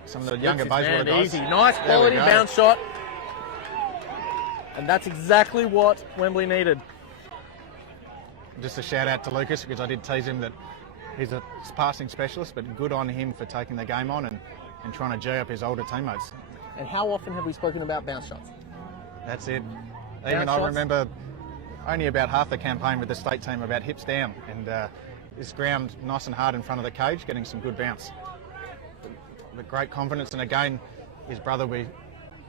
some of the younger Bayswater guys. Easy, nice quality bounce shot. And that's exactly what Wembley needed. Just a shout out to Lucas, because I did tease him that he's a passing specialist, but good on him for taking the game on and trying to G up his older teammates. And how often have we spoken about bounce shots? That's it. Bounce Even I shots? remember only about half the campaign with the state team about hips down, and this ground nice and hard in front of the cage, getting some good bounce. But great confidence, and again, his brother will be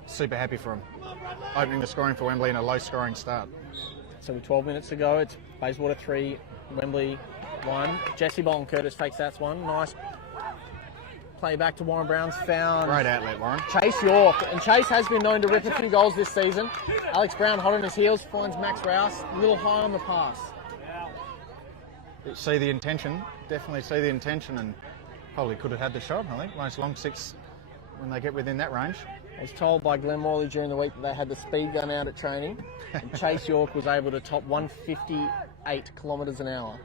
super happy for him. Opening the scoring for Wembley in a low scoring start. So with 12 minutes to go, it's Bayswater 3, Wembley 1. Jesse Bond, Curtis fakes that's one. Nice play back to Warren Brown's found. Great outlet, Warren. Chase York, and Chase has been known to rip a few goals this season. Alex Brown hot on his heels, finds Max Rouse, a little high on the pass. See the intention, definitely see the intention, and probably could have had the shot, I think. Most long six when they get within that range. I was told by Glenn Morley during the week that they had the speed gun out at training, and Chase York was able to top 158 kilometres an hour.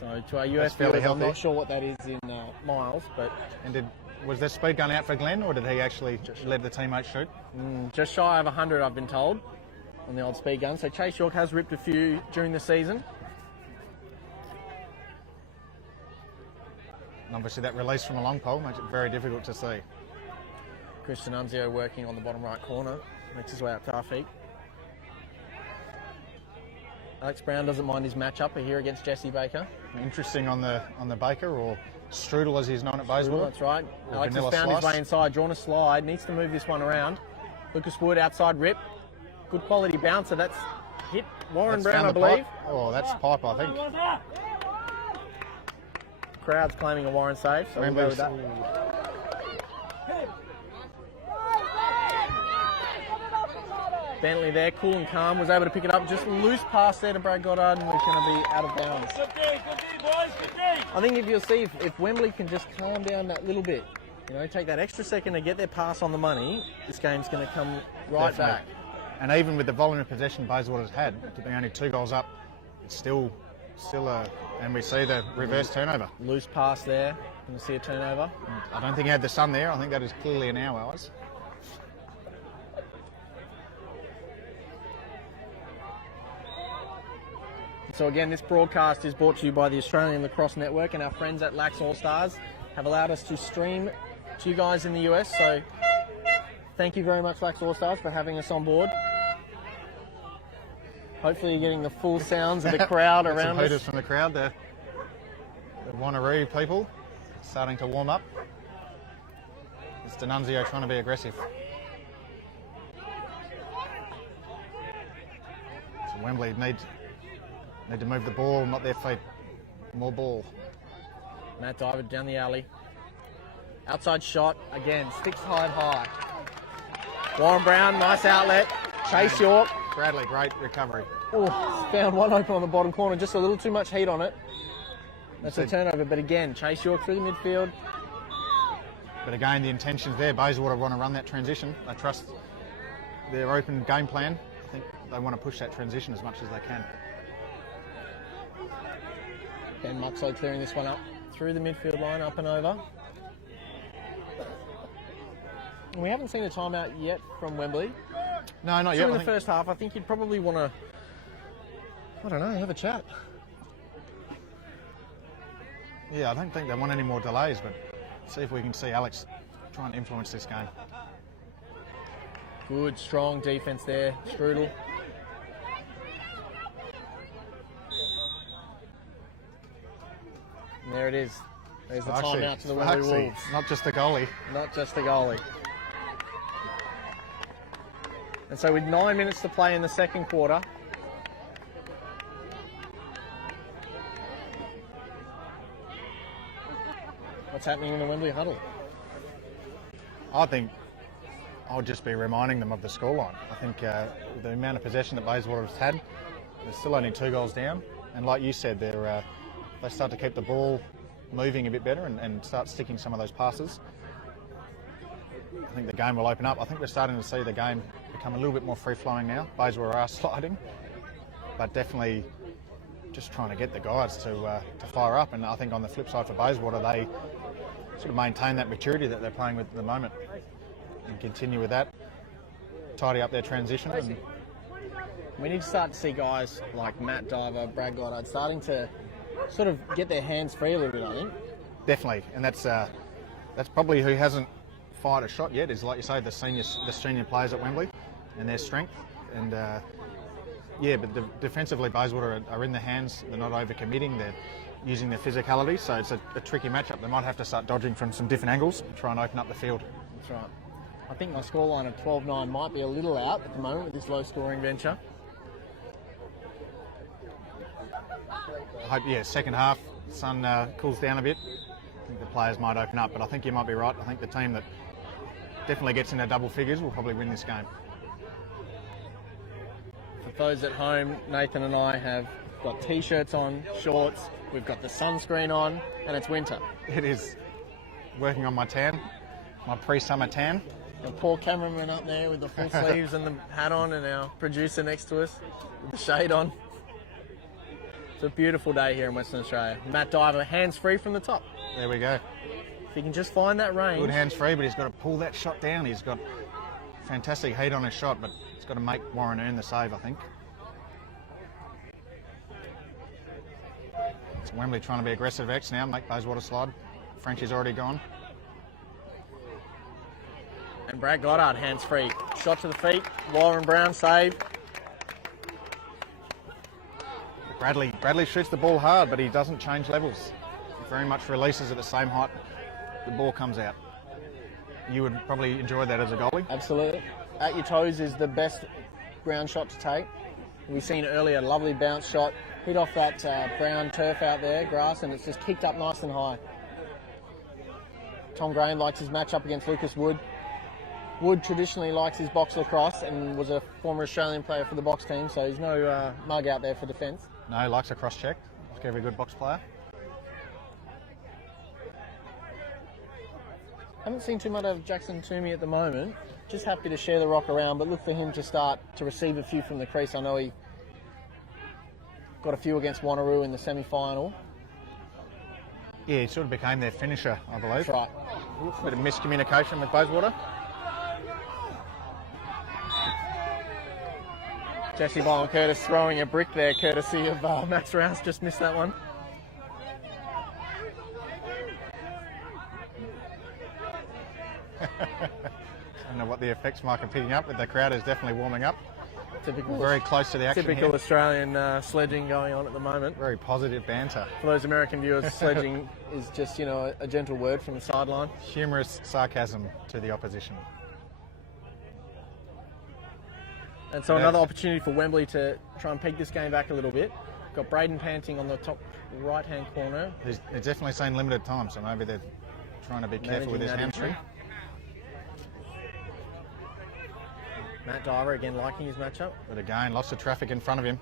So to our US fairly viewers, I'm healthy. not sure what that is in miles, but And was the speed gun out for Glenn, or did he actually let the teammates shoot? just shy of 100, I've been told, on the old speed gun. So Chase York has ripped a few during the season. And obviously that release from a long pole makes it very difficult to see. Christian Unzio working on the bottom right corner, makes his way up to our feet. Alex Brown doesn't mind his matchup here against Jesse Baker. Interesting on the Baker, or Strudel as he's known at Bayswater. That's right. Or Alex has Vanilla found his Slice. way inside, drawn a slide, needs to move this one around. Lucas Wood outside rip. Good quality bouncer. That's hit Warren That's Brown, I found the believe. pipe. Oh, that's pipe, I think. Crowd's claiming a Warren save, so we'll go with that. Bentley there, cool and calm, was able to pick it up. Just loose pass there to Brad Goddard, and we're going to be out of bounds. I think if you'll see, if Wembley can just calm down that little bit, you know, take that extra second to get their pass on the money, this game's going to come right Definitely. back. And even with the volume of possession Bayswater's had, to be only 2 goals up, it's still a, and we see the reverse turnover. Loose pass there, and see a turnover. I don't think he had the sun there. I think that is clearly in our eyes. So again, this broadcast is brought to you by the Australian Lacrosse Network, and our friends at LaxAllStars have allowed us to stream to you guys in the US. So thank you very much, LaxAllStars, for having us on board. Hopefully you're getting the full sounds of the crowd around Some hooters us. from the crowd, the Wanneroo people starting to warm up. It's D'Annunzio trying to be aggressive. So Wembley need to move the ball, not their feet. More ball. Matt Diver down the alley. Outside shot, again, sticks high. Warren Brown, nice outlet. Chase York. Bradley, great recovery. Oh, found one open on the bottom corner, just a little too much heat on it. That's a turnover, but again, Chase York through the midfield. But again, the intention's there. Bayswater want to run that transition. They trust their open game plan. I think they want to push that transition as much as they can. Ben Muxlow clearing this one up through the midfield line, up and over. And we haven't seen a timeout yet from Wembley. No, not So yet. in I the think- first half, I think you'd probably want to, I don't know, have a chat. Yeah, I don't think they want any more delays, but see if we can see Alex try and influence this game. Good, strong defence there, Strudel. And there it is. There's the Sparksy, timeout to the Wembley Sparksy, Wolves. not just the goalie. Not just the goalie. And so with 9 minutes to play in the second quarter, what's happening in the Wembley huddle? I think I'll just be reminding them of the scoreline. I think the amount of possession that Bayswater has had, they're still only 2 goals down. And like you said, they start to keep the ball moving a bit better and start sticking some of those passes. I think the game will open up. I think we're starting to see the game become a little bit more free-flowing now. Bayswater are sliding, but definitely just trying to get the guys to fire up. And I think on the flip side for Bayswater, they sort of maintain that maturity that they're playing with at the moment and continue with that, tidy up their transition. And We need to start to see guys like Matt Diver, Brad Goddard starting to sort of get their hands free a little bit, I think. definitely, and that's probably who hasn't fired a shot yet, is like you say, the senior players at Wembley and their strength. And yeah, but defensively Bayswater are in the hands. They're not over-committing. They're using their physicality, so it's a tricky matchup. They might have to start dodging from some different angles to try and open up the field. That's right. I think my scoreline of 12-9 might be a little out at the moment with this low-scoring venture. I hope, yeah, second half, sun cools down a bit. I think the players might open up, but I think you might be right. I think the team that definitely gets into double figures will probably win this game. For those at home, Nathan and I have got T-shirts on, shorts, we've got the sunscreen on, and it's winter. It is. Working on my tan, my pre-summer tan. The poor cameraman up there with the full sleeves and the hat on, and our producer next to us with the shade on. It's a beautiful day here in Western Australia. Matt Diver, hands-free from the top. There we go. If he can just find that range. Good hands-free, but he's got to pull that shot down. He's got fantastic heat on his shot, but he's got to make Warren earn the save, I think. It's Wembley trying to be aggressive X now, make Bayswater slide. Frenchie's already gone. And Brad Goddard, hands free. Shot to the feet. Warren Brown save. Bradley shoots the ball hard, but he doesn't change levels. He very much releases at the same height the ball comes out. You would probably enjoy that as a goalie. Absolutely. At your toes is the best ground shot to take. We've seen earlier, lovely bounce shot. Hit off that brown turf out there, grass, and it's just kicked up nice and high. Tom Graham likes his match up against Lucas Wood. Wood traditionally likes his box lacrosse and was a former Australian player for the box team, so he's no mug out there for defence. No, he likes a cross check. Like every good box player. Haven't seen too much of Jackson Toomey at the moment. Just happy to share the rock around, but look for him to start to receive a few from the crease. I know he got a few against Wanneroo in the semi-final. Yeah, he sort of became their finisher, I believe. That's right. Bit of miscommunication with Bayswater. Jesse Bowen Curtis throwing a brick there, courtesy of Max Rouse. Just missed that one. I don't know what the effects Mike are picking up, but the crowd is definitely warming up. Typical, very close to the action typical here. Australian sledging going on at the moment. Very positive banter. For those American viewers, sledging is just, a gentle word from the sideline. Humorous sarcasm to the opposition. And so another opportunity for Wembley to try and peg this game back a little bit. Got Braden Panting on the top right-hand corner. He's definitely seen limited time, so maybe they're trying to be careful with his hamstring. Matt Diver again liking his matchup. But again, lots of traffic in front of him.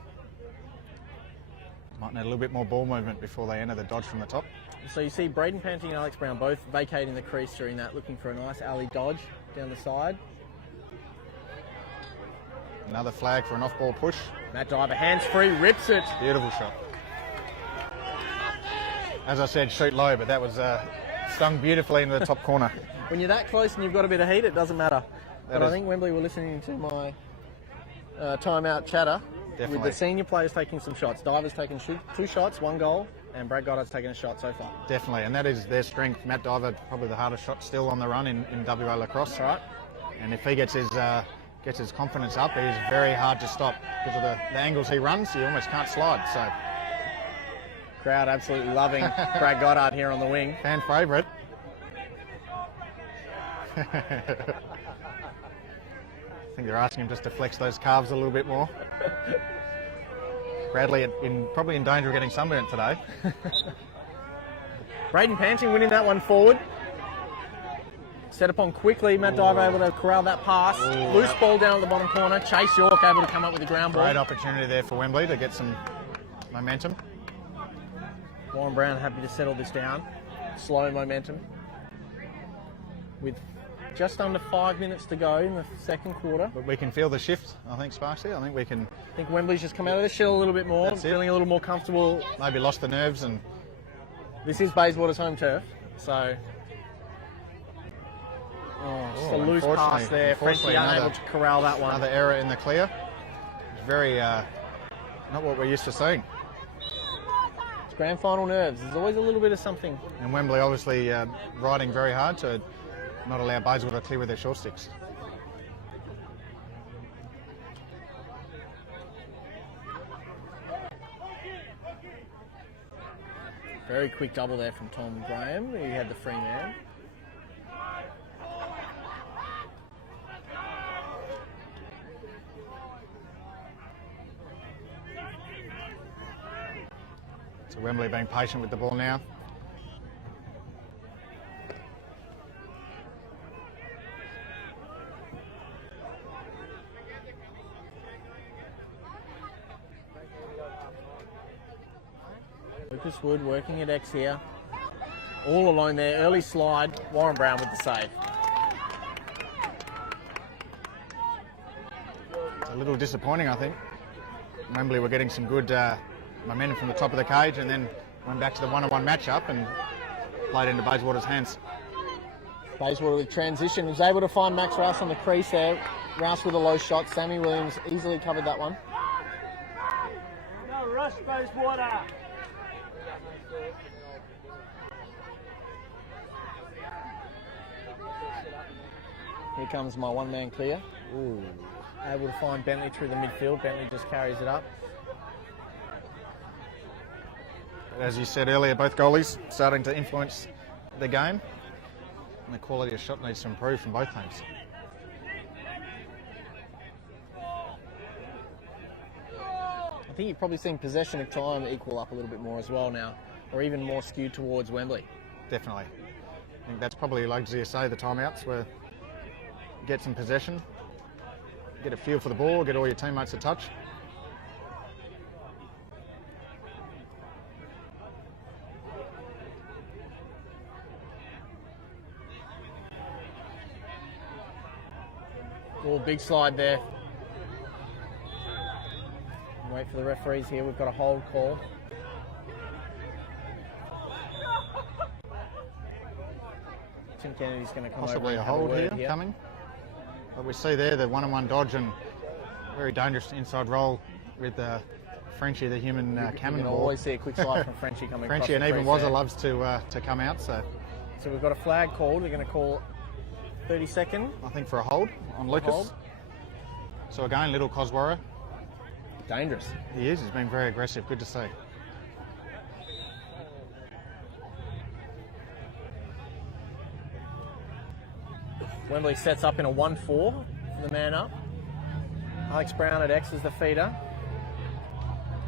Might need a little bit more ball movement before they enter the dodge from the top. So you see Braden Panting and Alex Brown both vacating the crease during that, looking for a nice alley dodge down the side. Another flag for an off-ball push. Matt Diver, hands free, rips it. Beautiful shot. As I said, shoot low, but that was stung beautifully into the top corner. When you're that close and you've got a bit of heat, it doesn't matter. That But I think Wembley were listening to my timeout chatter. Definitely. With the senior players taking some shots. Diver's taken 2 shots, 1 goal, and Brad Goddard's taken a shot so far. Definitely, and that is their strength. Matt Diver, probably the hardest shot still on the run in WA Lacrosse. That's right. And if he gets his confidence up, he's very hard to stop because of the angles he runs. He almost can't slide. So, Crowd absolutely loving Brad Goddard here on the wing. fan favourite. I think they're asking him just to flex those calves a little bit more. Bradley probably in danger of getting sunburnt today. Braden Panting winning that one forward. Set upon quickly, Matt Diver able to corral that pass. Loose ball down at the bottom corner. Chase York able to come up with the ground ball. Great opportunity there for Wembley to get some momentum. Warren Brown happy to settle this down. Slow momentum. With just under 5 minutes to go in the second quarter. But we can feel the shift, I think, Sparksy. I think we can... I think Wembley's just come out of the shell a little bit more. That's it. Feeling a little more comfortable. Maybe lost the nerves and... This is Bayswater's home turf, so... Just a loose pass there. Frenchie unable to corral that one. Another error in the clear. It's very... not what we're used to seeing. It's grand final nerves. There's always a little bit of something. And Wembley obviously riding very hard to not allow Bayswater to clear with their short sticks. Very quick double there from Tom Graham, who had the free man. So Wembley being patient with the ball now. Lucas Wood working at X here. All alone there, early slide. Warren Brown with the save. It's a little disappointing, I think. Wembley were getting some good momentum from the top of the cage and then went back to the one-on-one matchup and played into Bayswater's hands. Bayswater with transition, was able to find Max Rouse on the crease there. Rouse with a low shot. Sammy Williams easily covered that one. No rush, Bayswater. Here comes my one-man clear. Ooh. Able to find Bentley through the midfield. Bentley just carries it up. As you said earlier, both goalies starting to influence the game, and the quality of shot needs to improve from both teams. I think you're probably seeing possession of time equal up a little bit more as well now, or even more skewed towards Wembley. Definitely. I think that's probably, like ZSA, the timeouts, where get some possession, get a feel for the ball, get all your teammates a touch. Oh, big slide there. Wait for the referees here. We've got a hold call. Tim Kennedy's going to come Possibly over a and have hold word here coming. But we see there the one-on-one dodge and very dangerous inside roll with Frenchie, the human You cannon can ball. always see a quick slide from Frenchie coming across. Frenchie and the even crease Wazza there. loves to come out, so we've got a flag called. They're going to call 30-second. I think for a hold on Lucas. Hold. So again, little Coswara. Dangerous. He is. He's been very aggressive. Good to see. Wembley sets up in a 1-4 for the man up. Alex Brown at X is the feeder.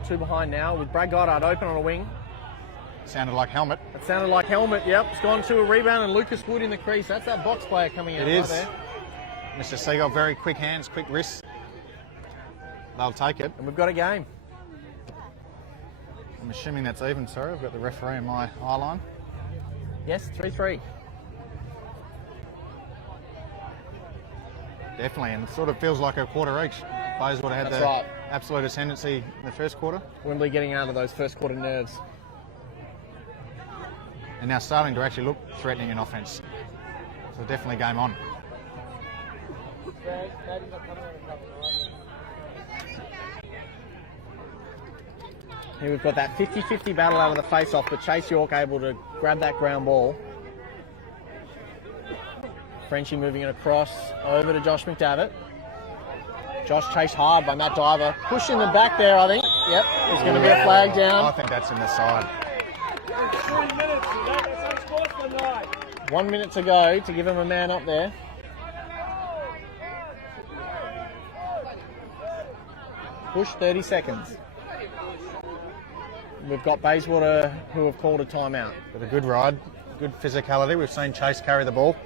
Two behind now with Brad Goddard open on a wing. Sounded like helmet. It sounded like helmet, yep. It's gone to a rebound and Lucas Wood in the crease. That's that box player coming out It right is. there. Mr. Seagull, very quick hands, quick wrists. They'll take it. And we've got a game. I'm assuming that's even, sorry. I've got the referee in my eye line. Yes, 3-3. Definitely, and it sort of feels like a quarter each. Bayswater had That's the right. absolute ascendancy in the first quarter. Wembley getting out of those first quarter nerves. And now starting to actually look threatening in offence. So definitely game on. Here we've got that 50-50 battle out of the face-off, but Chase York able to grab that ground ball. Frenchie moving it across, over to Josh McDavitt. Josh chased hard by Matt Diver. Pushing the back there, I think. Yep, there's going to be a flag I down. think that's in the side. 3 minutes, that's unscored for the night. 1 minute to go to give him a man up there. Push 30 seconds. We've got Bayswater who have called a timeout. But a good ride, good physicality. We've seen Chase carry the ball.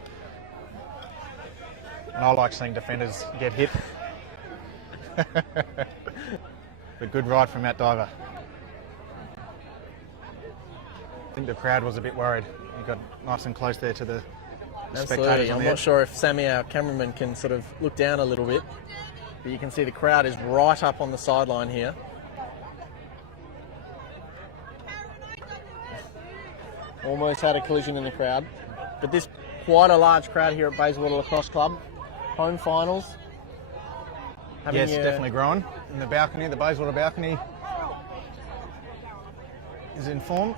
And I like seeing defenders get hit. But good ride from Matt Diver. I think the crowd was a bit worried. He got nice and close there to the spectators Absolutely. on I'm the not edge. sure if Sammy, our cameraman, can sort of look down a little bit. But you can see the crowd is right up on the sideline here. Almost had a collision in the crowd. But this quite a large crowd here at Bayswater Lacrosse Club. Home finals. Yes, definitely growing. In the balcony, the Bayswater balcony is in form.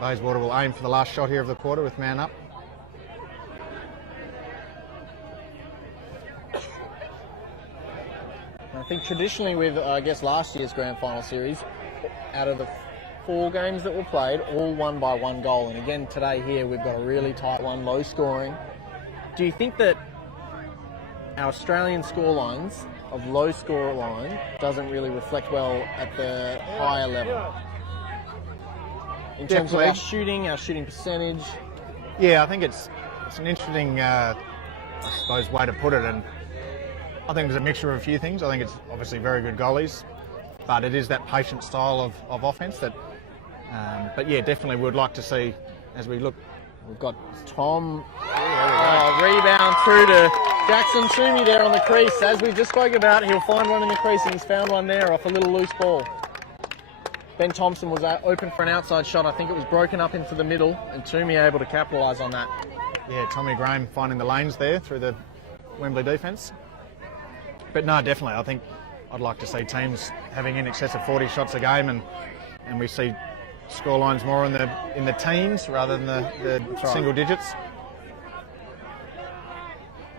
Bayswater will aim for the last shot here of the quarter with man up. I think traditionally with, I guess, last year's Grand Final Series, out of the 4 games that were played, all won by 1 goal. And again, today here, we've got a really tight one, low scoring. Do you think that our Australian scorelines of low score line doesn't really reflect well at the higher level? In terms of our shooting percentage? Yeah, I think it's an interesting, I suppose, way to put it. And I think there's a mixture of a few things. I think it's obviously very good goalies, but it is that patient style of offence that. But yeah, definitely would like to see as we look. We've got Tom, rebound through to Jackson Toomey there on the crease. As we just spoke about, he'll find one in the crease, and he's found one there off a little loose ball. Ben Thompson was open for an outside shot. I think it was broken up into the middle, and Toomey able to capitalise on that. Yeah, Tommy Graham finding the lanes there through the Wembley defence. But no, definitely, I think I'd like to see teams having in excess of 40 shots a game and and we see scorelines more in the teens rather than the single digits.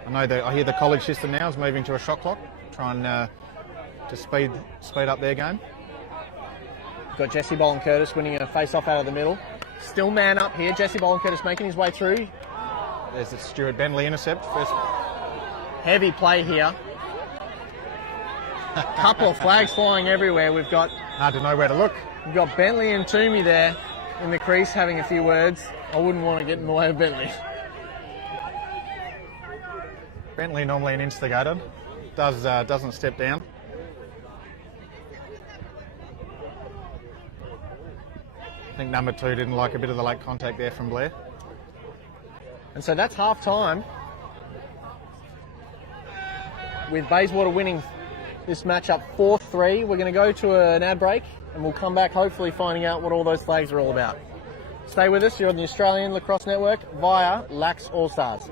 I hear the college system now is moving to a shot clock, trying to speed up their game. We've got Jesse Boland-Curtis winning a face-off out of the middle. Still man up here. Jesse Boland-Curtis making his way through. There's the Stuart Bentley intercept. First. Heavy play here. Couple of flags flying everywhere. We've got Hard to know where to look. We've got Bentley and Toomey there in the crease having a few words. I wouldn't want to get in the way of Bentley. Bentley, normally an instigator, doesn't step down. I think number 2 didn't like a bit of the late contact there from Blair. And so that's half time, with Bayswater winning this matchup 4-3. We're going to go to an ad break and we'll come back hopefully finding out what all those flags are all about. Stay with us, you're on the Australian Lacrosse Network via LaxAllStars.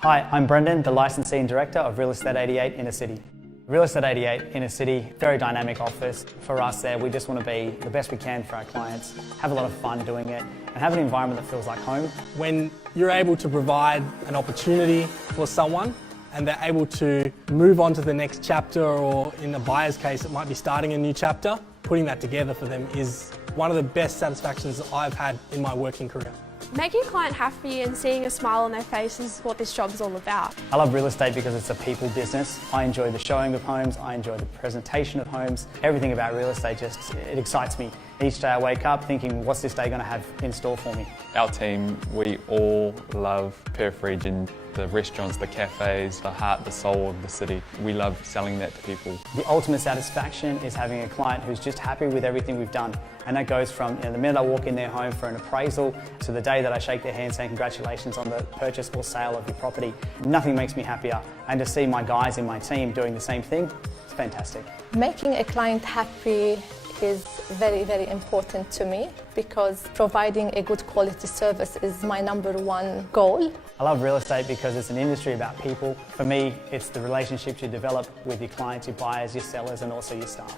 Hi, I'm Brendan, the Licensing Director of Real Estate 88 Inner City. Real Estate 88 Inner City, very dynamic office. For us there, we just want to be the best we can for our clients, have a lot of fun doing it, and have an environment that feels like home. When you're able to provide an opportunity for someone and they're able to move on to the next chapter, or in a buyer's case, it might be starting a new chapter, putting that together for them is one of the best satisfactions that I've had in my working career. Making a client happy and seeing a smile on their face is what this job's all about. I love real estate because it's a people business. I enjoy the showing of homes, I enjoy the presentation of homes. Everything about real estate it excites me. Each day I wake up thinking, what's this day going to have in store for me? Our team, we all love Perth region, the restaurants, the cafes, the heart, the soul of the city. We love selling that to people. The ultimate satisfaction is having a client who's just happy with everything we've done. And that goes from the minute I walk in their home for an appraisal to the day that I shake their hand saying congratulations on the purchase or sale of your property. Nothing makes me happier. And to see my guys in my team doing the same thing, it's fantastic. Making a client happy is very, very important to me because providing a good quality service is my #1 goal. I love real estate because it's an industry about people. For me, it's the relationships you develop with your clients, your buyers, your sellers, and also your staff.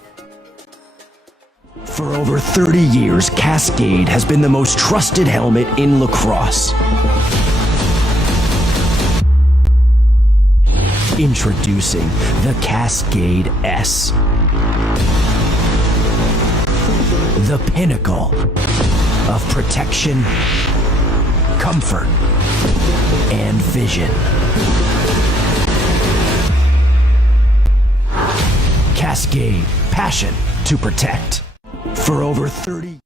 For over 30 years, Cascade has been the most trusted helmet in lacrosse. Introducing the Cascade S. The pinnacle of protection, comfort, and vision. Cascade, passion to protect. For over 30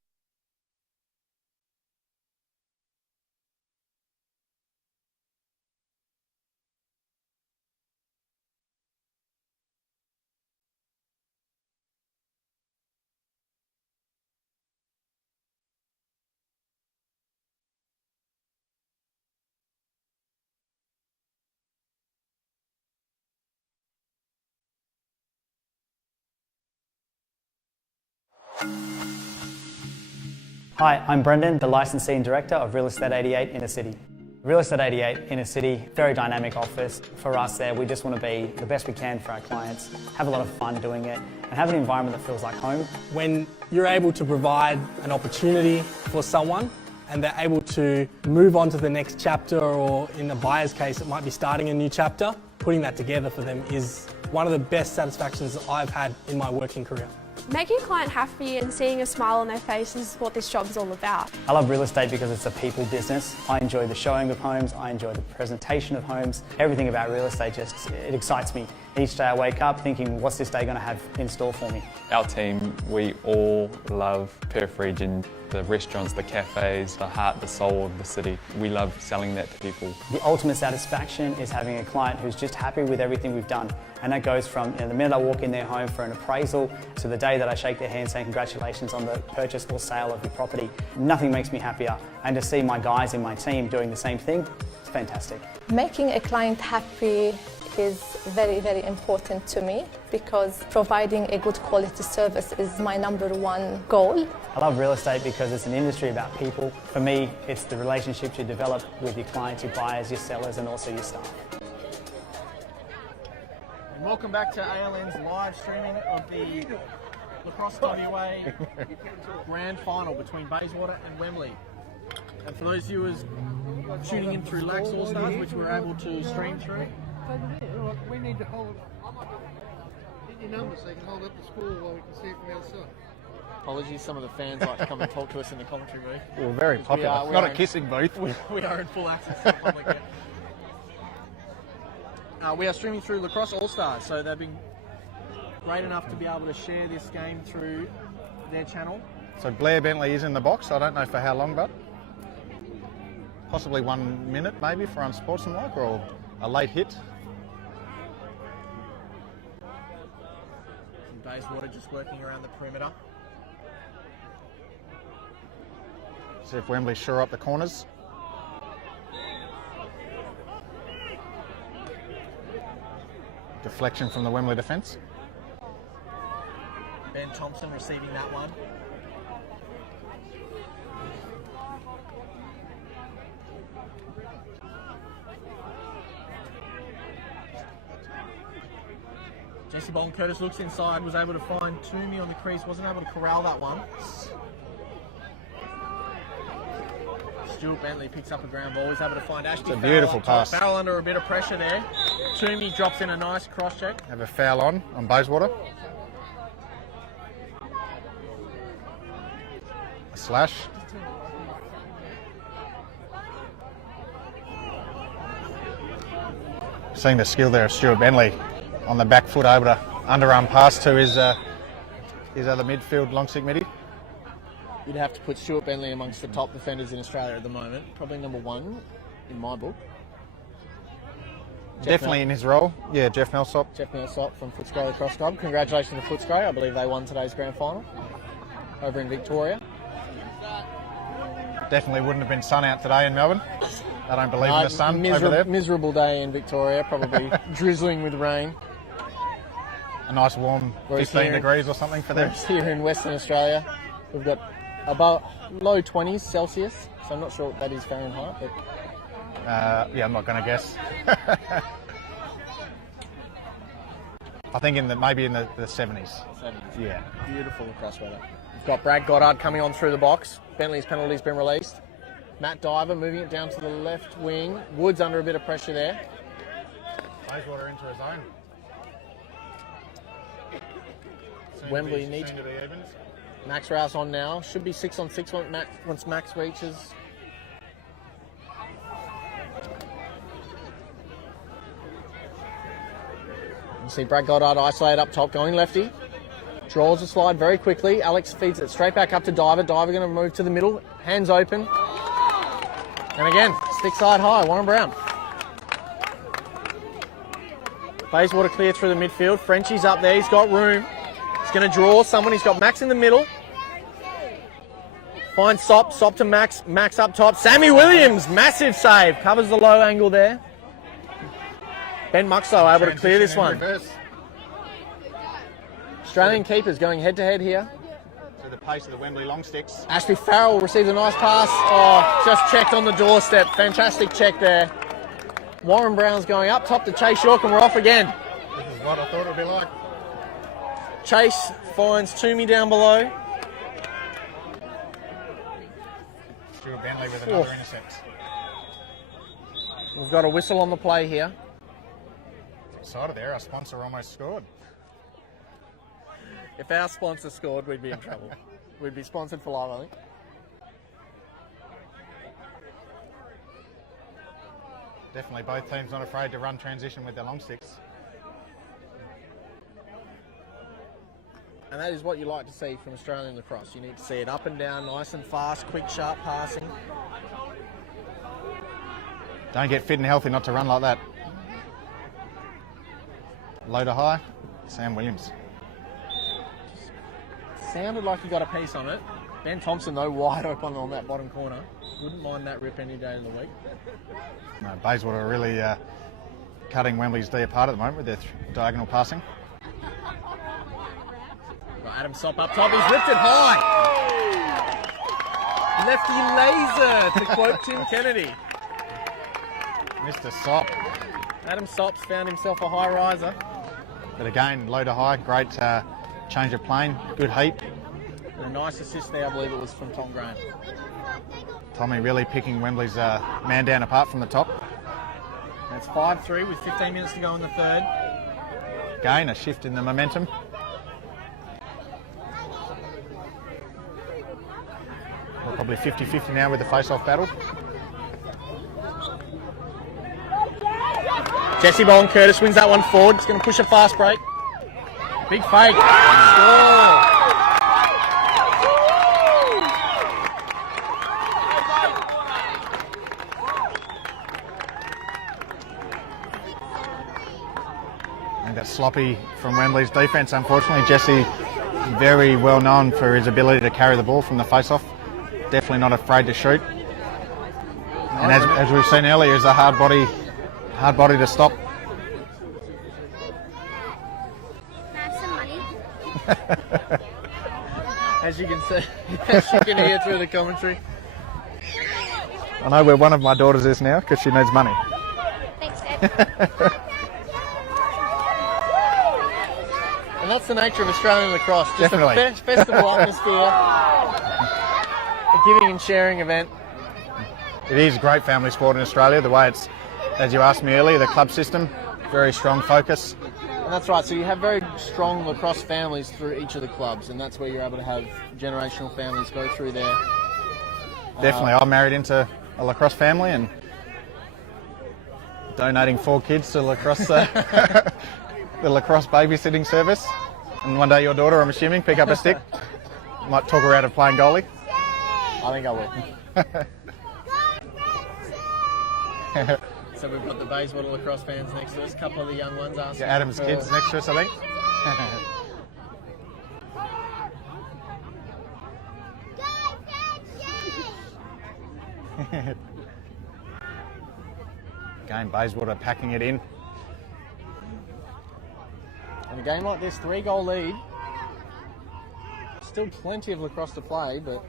Hi, I'm Brendan, the Licensing Director of Real Estate 88 Inner City. Real Estate 88 Inner City, very dynamic office. For us there, we just want to be the best we can for our clients, have a lot of fun doing it, and have an environment that feels like home. When you're able to provide an opportunity for someone and they're able to move on to the next chapter, or in a buyer's case, it might be starting a new chapter, putting that together for them is one of the best satisfactions that I've had in my working career. Making a client happy and seeing a smile on their face is what this job's all about. I love real estate because it's a people business. I enjoy the showing of homes, I enjoy the presentation of homes. Everything about real estate it excites me. Each day I wake up thinking, what's this day going to have in store for me? Our team, we all love Perth region, the restaurants, the cafes, the heart, the soul of the city. We love selling that to people. The ultimate satisfaction is having a client who's just happy with everything we've done. And that goes from the minute I walk in their home for an appraisal to the day that I shake their hand saying congratulations on the purchase or sale of your property. Nothing makes me happier. And to see my guys in my team doing the same thing, it's fantastic. Making a client happy is very, very important to me because providing a good quality service is my #1 goal. I love real estate because it's an industry about people. For me, it's the relationships you develop with your clients, your buyers, your sellers, and also your staff. And welcome back to ALN's live streaming of the Lacrosse WA Grand Final between Bayswater and Wembley. And for those viewers tuning in through LaxAllStars, which we're able to stream through. We need to hold, get your number so you can hold up the score while we can see it from outside. Apologies, some of the fans like to come and talk to us in the commentary booth. We're very popular. Not a kissing booth. We are in full access to the public. We are streaming through Lacrosse All-Stars, so they've been great enough to be able to share this game through their channel. So Blair Bentley is in the box. I don't know for how long, but possibly 1 minute maybe for unsportsmanlike or a late hit. Bayswater just working around the perimeter. See if Wembley shore up the corners. Deflection from the Wembley defence. Ben Thompson receiving that one. Jesse Bolton Curtis looks inside, was able to find Toomey on the crease, wasn't able to corral that one. Stuart Bentley picks up a ground ball, he's able to find Ashby. It's a beautiful pass. Farrell under a bit of pressure there. Toomey drops in a nice cross check. Have a foul on Bayswater. A slash. Seeing the skill there of Stuart Bentley on the back foot, able to underarm pass to his other midfield long stick midi. You'd have to put Stuart Bentley amongst the top defenders in Australia at the moment. Probably #1 in my book. Definitely in his role. Yeah, Jeff Millsop. Jeff Millsop from Footscray Lacrosse Club. Congratulations to Footscray. I believe they won today's grand final over in Victoria. Definitely wouldn't have been sun out today in Melbourne. I don't believe in the sun over there. Miserable day in Victoria, probably drizzling with rain. A nice warm 15 degrees or something for them. Here in Western Australia, we've got about low 20s Celsius, so I'm not sure what that is Fahrenheit. But yeah, I'm not going to guess. I think maybe in the 70s. 70s. Yeah. Beautiful across weather. We've got Brad Goddard coming on through the box. Bentley's penalty's been released. Matt Diver moving it down to the left wing. Woods under a bit of pressure there. Bayswater into his own. Wembley needs to be even. Max Rouse on now. Should be 6-on-6 once Max reaches. You see Brad Goddard isolated up top, going lefty. Draws the slide very quickly. Alex feeds it straight back up to Diver. Diver going to move to the middle. Hands open. And again, stick side high, Warren Brown. Bayswater clear through the midfield. Frenchie's up there, he's got room. He's going to draw someone, he's got Max in the middle. Finds Sop, Sop to Max, Max up top. Sammy Williams, massive save, covers the low angle there. Ben Muxlow able to clear this one. Australian keepers going head to head here. To the pace of the Wembley long sticks. Ashby Farrell receives a nice pass. Oh, just checked on the doorstep. Fantastic check there. Warren Brown's going up top to Chase York and we're off again. This is what I thought it would be like. Chase finds Toomey down below. Stuart Bentley with another intercept. We've got a whistle on the play here. Excited there, our sponsor almost scored. If our sponsor scored, we'd be in trouble. We'd be sponsored for life, I think. Definitely both teams not afraid to run transition with their long sticks. And that is what you like to see from Australian lacrosse. You need to see it up and down, nice and fast, quick, sharp passing. Don't get fit and healthy not to run like that. Low to high, Sam Williams. Sounded like he got a piece on it. Ben Thompson, though, wide open on that bottom corner. Wouldn't mind that rip any day of the week. No, Bayswater really cutting Wembley's D apart at the moment with their diagonal passing. Got Adam Sop up top, he's ripped it high! Lefty laser, to quote Tim Kennedy. Mr. Sop. Adam Sop's found himself a high riser. But again, low to high, great change of plane, good heat. And a nice assist there, I believe it was from Tom Graham. Tommy really picking Wembley's man down apart from the top. And it's 5-3 with 15 minutes to go in the third. Again, a shift in the momentum. We're probably 50-50 now with the face-off battle. Jesse Bowen Curtis wins that one forward. He's going to push a fast break. Big fake. Score. I think that's sloppy from Wembley's defence. Unfortunately, Jesse very well known for his ability to carry the ball from the face-off. Definitely not afraid to shoot. And as we've seen earlier, is a hard body to stop. As you can see, as you can hear through the commentary. I know where one of my daughters is now because she needs money. Thanks, Dad. And that's the nature of Australian lacrosse. Just Definitely. a festival atmosphere. A giving and sharing event. It is a great family sport in Australia. The way it's, as you asked me earlier, the club system, very strong focus. And that's right, so you have very strong lacrosse families through each of the clubs, and that's where you're able to have generational families go through there. Definitely, I'm married into a lacrosse family and donating 4 kids to lacrosse, the lacrosse babysitting service. And one day your daughter, I'm assuming, pick up a stick. Might talk her out of playing goalie. I think I will. So we've got the Bayswater lacrosse fans next to us, a couple of the young ones asking. Yeah, Adam's kids next to us, I think. Again, Bayswater packing it in. In a game like this, 3-goal lead. Still plenty of lacrosse to play, but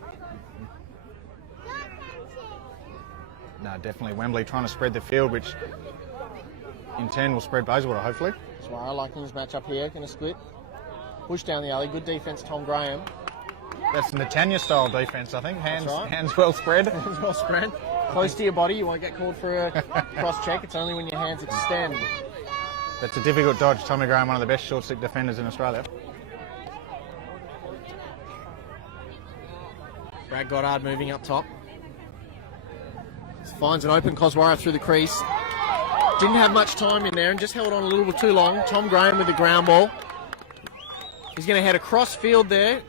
no, definitely Wembley trying to spread the field, which in turn will spread Bayswater, hopefully. that's why I like this match up here. Going to split. Push down the alley. Good defence, Tom Graham. That's Netanya style defence, I think. Hands, right. hands well spread. Hands well spread. Close to your body. You won't get called for a cross check. It's only when your hands extend. That's a difficult dodge. Tommy Graham, one of the best short stick defenders in Australia. Brad Goddard moving up top. Finds an open Coswara through the crease. Didn't have much time in there and just held on a little bit too long. Tom Graham with the ground ball. He's going to head across field there.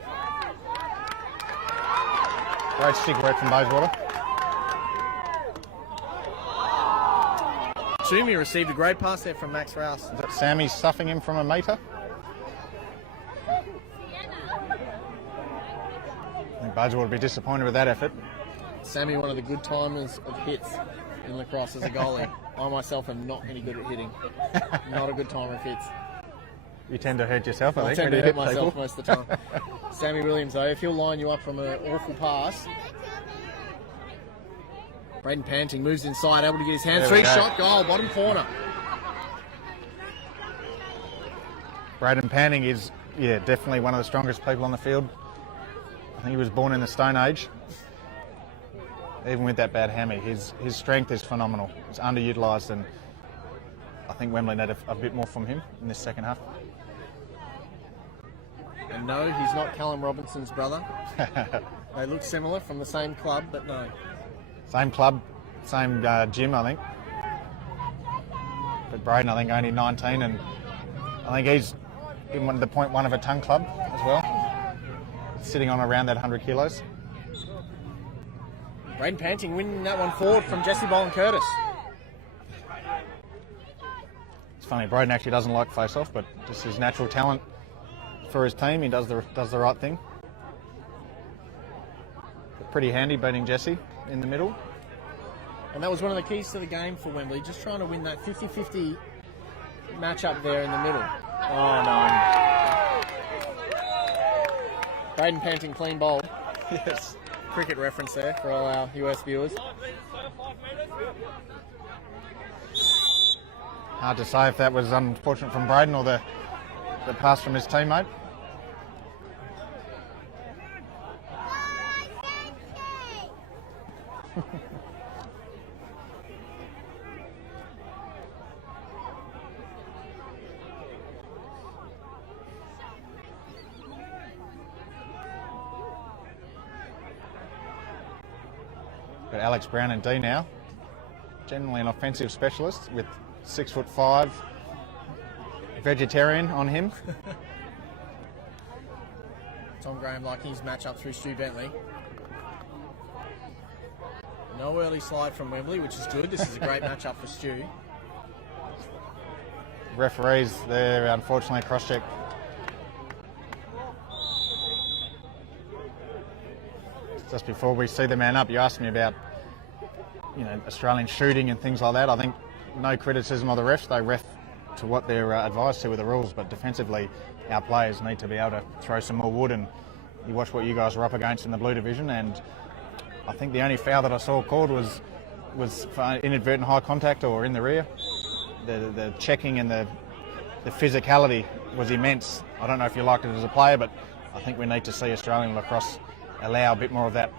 Great stick work from Bayswater. Toomey received a great pass there from Max Rouse. Is that Sammy stuffing him from a metre? I think Bayswater would be disappointed with that effort. Sammy, one of the good timers of hits in lacrosse as a goalie. I myself am not any good at hitting. Not a good timer of hits. You tend to hurt yourself, I think. tend to when you hurt hit myself people. most of the time. Sammy Williams, though, if he'll line you up from an awful pass. Braden Panting moves inside, able to get his hands. There we go. Three-shot goal, bottom corner. Braden Panting is, definitely one of the strongest people on the field. I think he was born in the Stone Age. Even with that bad hammy, his strength is phenomenal. It's underutilised, and I think Wembley need a bit more from him in this second half. And no, he's not Callum Robinson's brother. They look similar from the same club, but no. Same club, same gym, I think. But Braden, I think, only 19, and I think he's in the 0.1 of a ton club as well. Sitting on around that 100 kilos. Braden Panting winning that one forward from Jesse Bowen Curtis. It's funny, Braden actually doesn't like face-off, but just his natural talent for his team, he does the right thing. But pretty handy beating Jesse in the middle. And that was one of the keys to the game for Wembley, just trying to win that 50-50 matchup there in the middle. Oh no. Braden Panting clean bowl. Yes. Cricket reference there for all our US viewers. Hard to say if that was unfortunate from Braden or the pass from his teammate. Got Alex Brown and D now. Generally an offensive specialist with 6'5", vegetarian on him. Tom Graham liking his matchup through Stu Bentley. No early slide from Wembley, which is good. This is a great matchup for Stu. Referees there, unfortunately, cross-check. Just before we see the man up, you asked me about, Australian shooting and things like that. I think no criticism of the refs. They ref to what they're advised to with the rules, but defensively, our players need to be able to throw some more wood. And you watch what you guys are up against in the blue division, and I think the only foul that I saw called was for inadvertent high contact or in the rear. The checking and the physicality was immense. I don't know if you liked it as a player, but I think we need to see Australian lacrosse allow a bit more of that.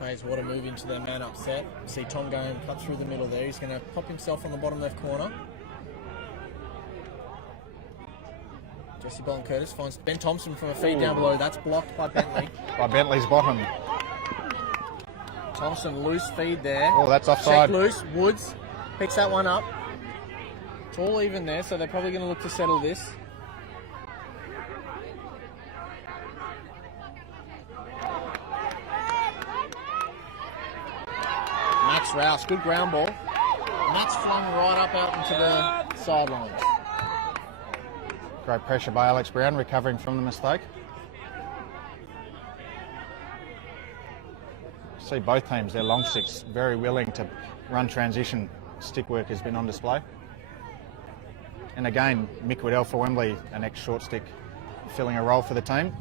Bayswater move into their man up set. See Tom going cut through the middle there. He's going to pop himself on the bottom left corner. Jesse Bolin-Curtis finds Ben Thompson from a feed down below. That's blocked by Bentley. By Bentley's bottom. Thompson loose feed there. Oh, that's offside. Check loose. Woods picks that one up. It's all even there, so they're probably going to look to settle this. Max Rouse, good ground ball. And that's flung right up out into the sidelines. Great pressure by Alex Brown, recovering from the mistake. See both teams, their long sticks, very willing to run transition. Stick work has been on display. And again, Mick Waddell for Wembley, an ex-short stick, filling a role for the team.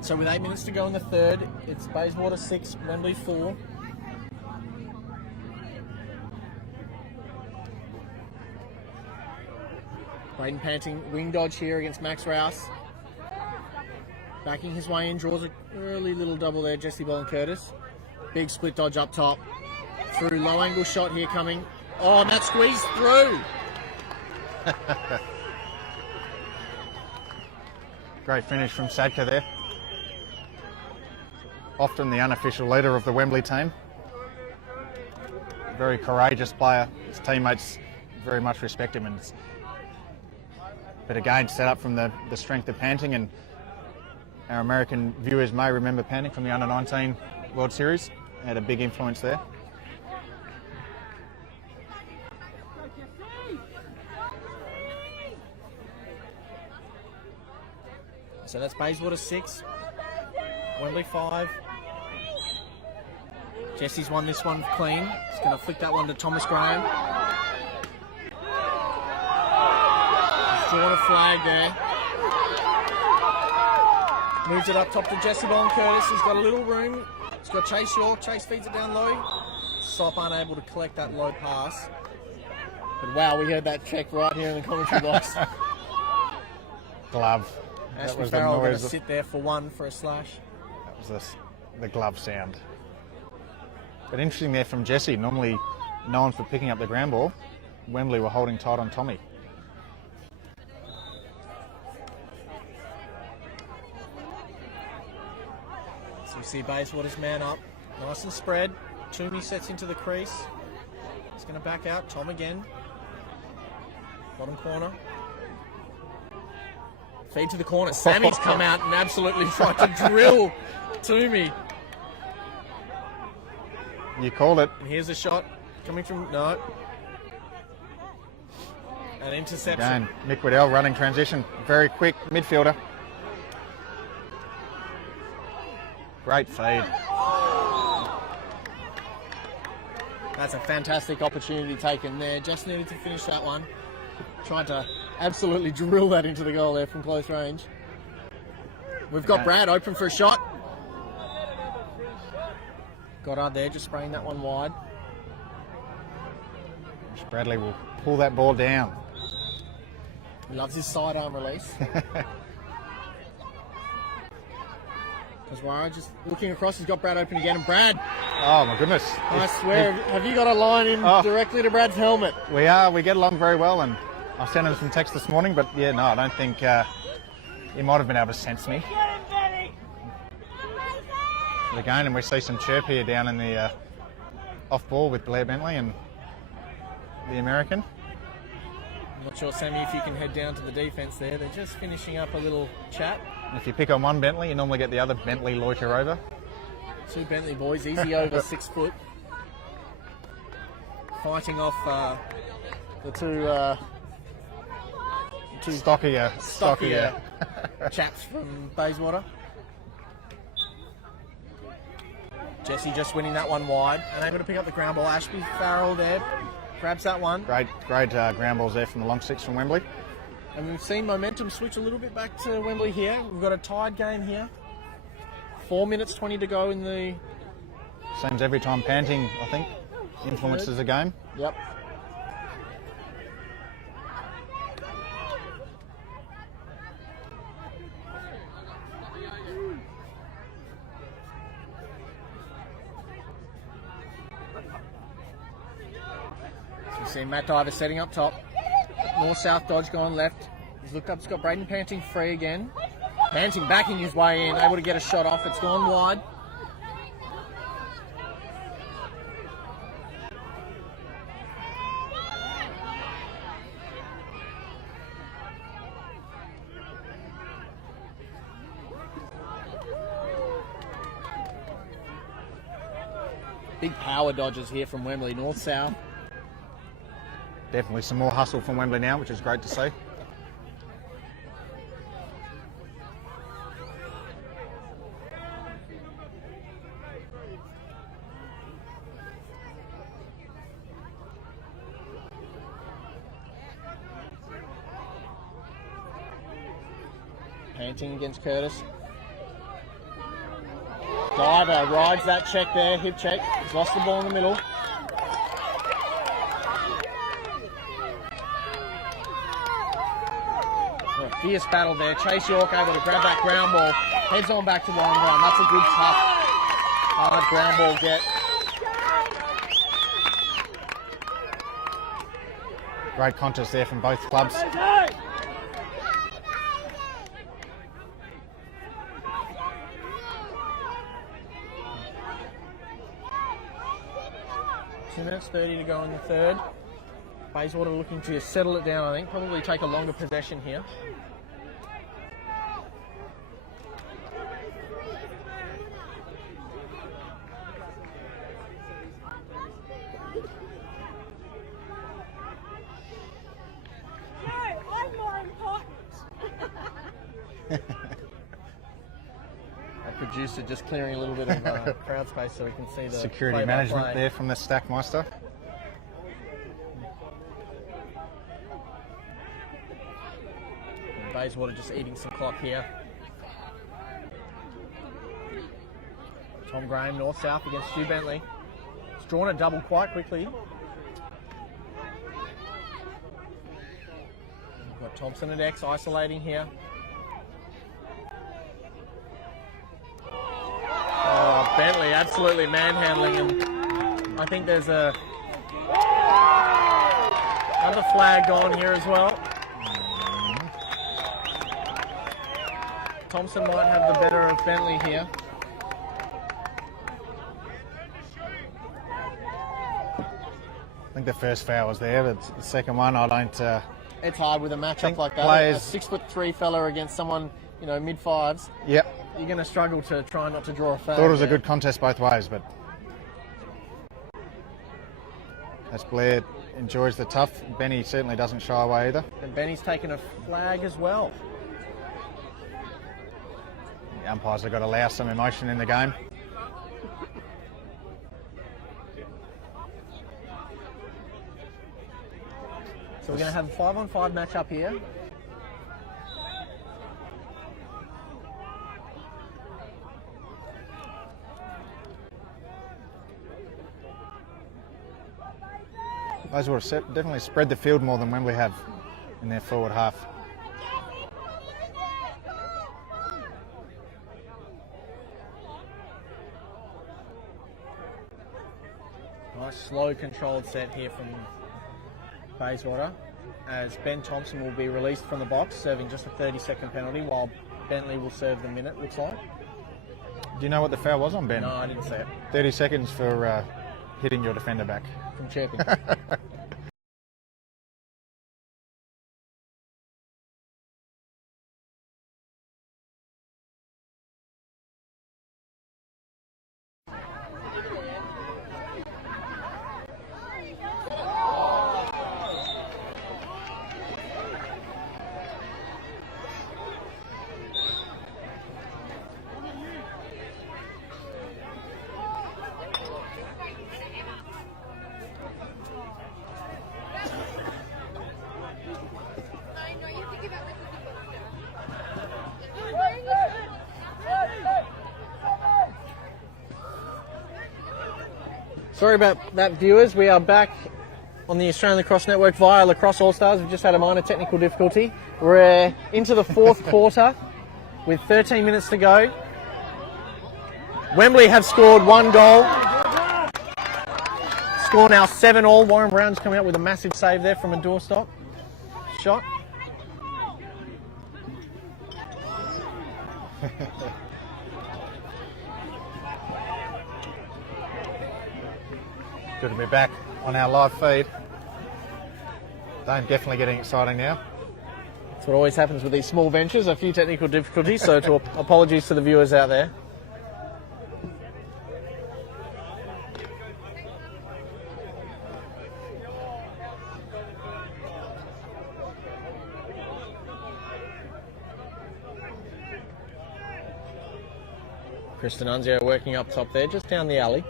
So with 8 minutes to go in the third, it's Bayswater 6, Wembley 4. Braden Panting, wing dodge here against Max Rouse. Backing his way in, draws an early little double there, Jesse Bolin-Curtis. Big split dodge up top. Through, low angle shot here coming. Oh, and that squeezed through. Great finish from Sadka there. Often the unofficial leader of the Wembley team. Very courageous player. His teammates very much respect him. But again, set up from the strength of Panting, and our American viewers may remember Panting from the Under-19 World Series. Had a big influence there. So that's Bayswater 6, Wembley 5. Jesse's won this one clean. He's going to flick that one to Thomas Graham. He's drawn a flag there. Moves it up top to Jesse Bolin-Curtis. He's got a little room. He's got Chase York. Chase feeds it down low. Sop unable to collect that low pass. But wow, we heard that check right here in the commentary box. Glove. Ashby Farrell going to sit there for one for a slash. That was the glove sound. But interesting there from Jesse, normally known for picking up the ground ball. Wembley were holding tight on Tommy. So we see Bayswater's man up, nice and spread. Toomey sets into the crease. He's going to back out. Tom again. Bottom corner. Feed to the corner. Sammy's come out and absolutely tried to drill Toomey. You called it. And here's a shot coming from, no. An interception. Again, Mick Waddell running transition. Very quick midfielder. Great feed. That's a fantastic opportunity taken there. Just needed to finish that one. Tried to absolutely drill that into the goal there from close range. We've got Brad open for a shot. Goddard there, just spraying that one wide. Bradley will pull that ball down. He loves his sidearm release. Kaswara just looking across, he's got Brad open again, and Brad! Oh my goodness. I swear, have you got a line in directly to Brad's helmet? We get along very well, and I sent him some text this morning, but yeah, no, I don't think he might have been able to sense me. Again, and we see some chirp here down in the off ball with Blair Bentley and the American. I'm not sure, Sammy, if you can head down to the defence there. They're just finishing up a little chat. If you pick on one Bentley, you normally get the other Bentley loiter over. Two Bentley boys, easy over 6 foot. Fighting off the two stockier chaps from Bayswater. Jesse just winning that one wide and able to pick up the ground ball. Ashby Farrell there grabs that one. Great ground balls there from the long six from Wembley. And we've seen momentum switch a little bit back to Wembley here. We've got a tied game here. 4 minutes 20 to go in the... Seems every time panting, I think, influences the game. Yep. So we see Matt Diver setting up top. North-south dodge going left. He's looked up, he's got Braden Panting free again. Panting backing his way in, able to get a shot off. It's gone wide. Big power dodges here from Wembley, north-south. Definitely some more hustle from Wembley now, which is great to see. Panting against Curtis. Diver rides that check there, hip check. He's lost the ball in the middle. Fierce battle there. Chase York able to grab that ground ball. Heads on back to line one. That's a good tough, hard ground ball get. Great contest there from both clubs. Minutes 30 to go in the third. Bayswater looking to settle it down, I think. Probably take a longer possession here. Hey, I'm more important. Producer just clearing a little bit of crowd space so we can see the security management there from the Stackmeister. Bayswater just eating some clock here. Tom Graham north-south against Stu Bentley. He's drawn a double quite quickly. We've got Thompson and X isolating here. Oh, Bentley absolutely manhandling him. I think there's another flag gone here as well. Thompson might have the better of Bentley here. I think the first foul was there, but the second one, I don't... It's hard with a matchup like that. Players... A 6'3" fella against someone, you know, mid-fives. Yep. You're going to struggle to try not to draw a foul. Thought it was a good contest both ways, but as Blair enjoys the tough, Benny certainly doesn't shy away either. And Benny's taken a flag as well. The umpires have got to allow some emotion in the game. So we're going to have a 5-on-5 match up here. Bayswater definitely spread the field more than Wembley have in their forward half. Nice slow controlled set here from Bayswater, as Ben Thompson will be released from the box, serving just a 30-second penalty, while Bentley will serve the minute, looks like. Do you know what the foul was on Ben? No, I didn't see it. 30 seconds for hitting your defender back. From chirping. Sorry about that, viewers. We are back on the Australian Lacrosse Network via LaxAllStars. We've just had a minor technical difficulty. We're into the fourth quarter with 13 minutes to go. Wembley have scored 1 goal. Score now 7-all. Warren Brown's coming up with a massive save there from a doorstop shot. Good to be back on our live feed. Dane definitely getting exciting now. That's what always happens with these small ventures, a few technical difficulties, so apologies to the viewers out there. Chris D'Annunzio working up top there, just down the alley.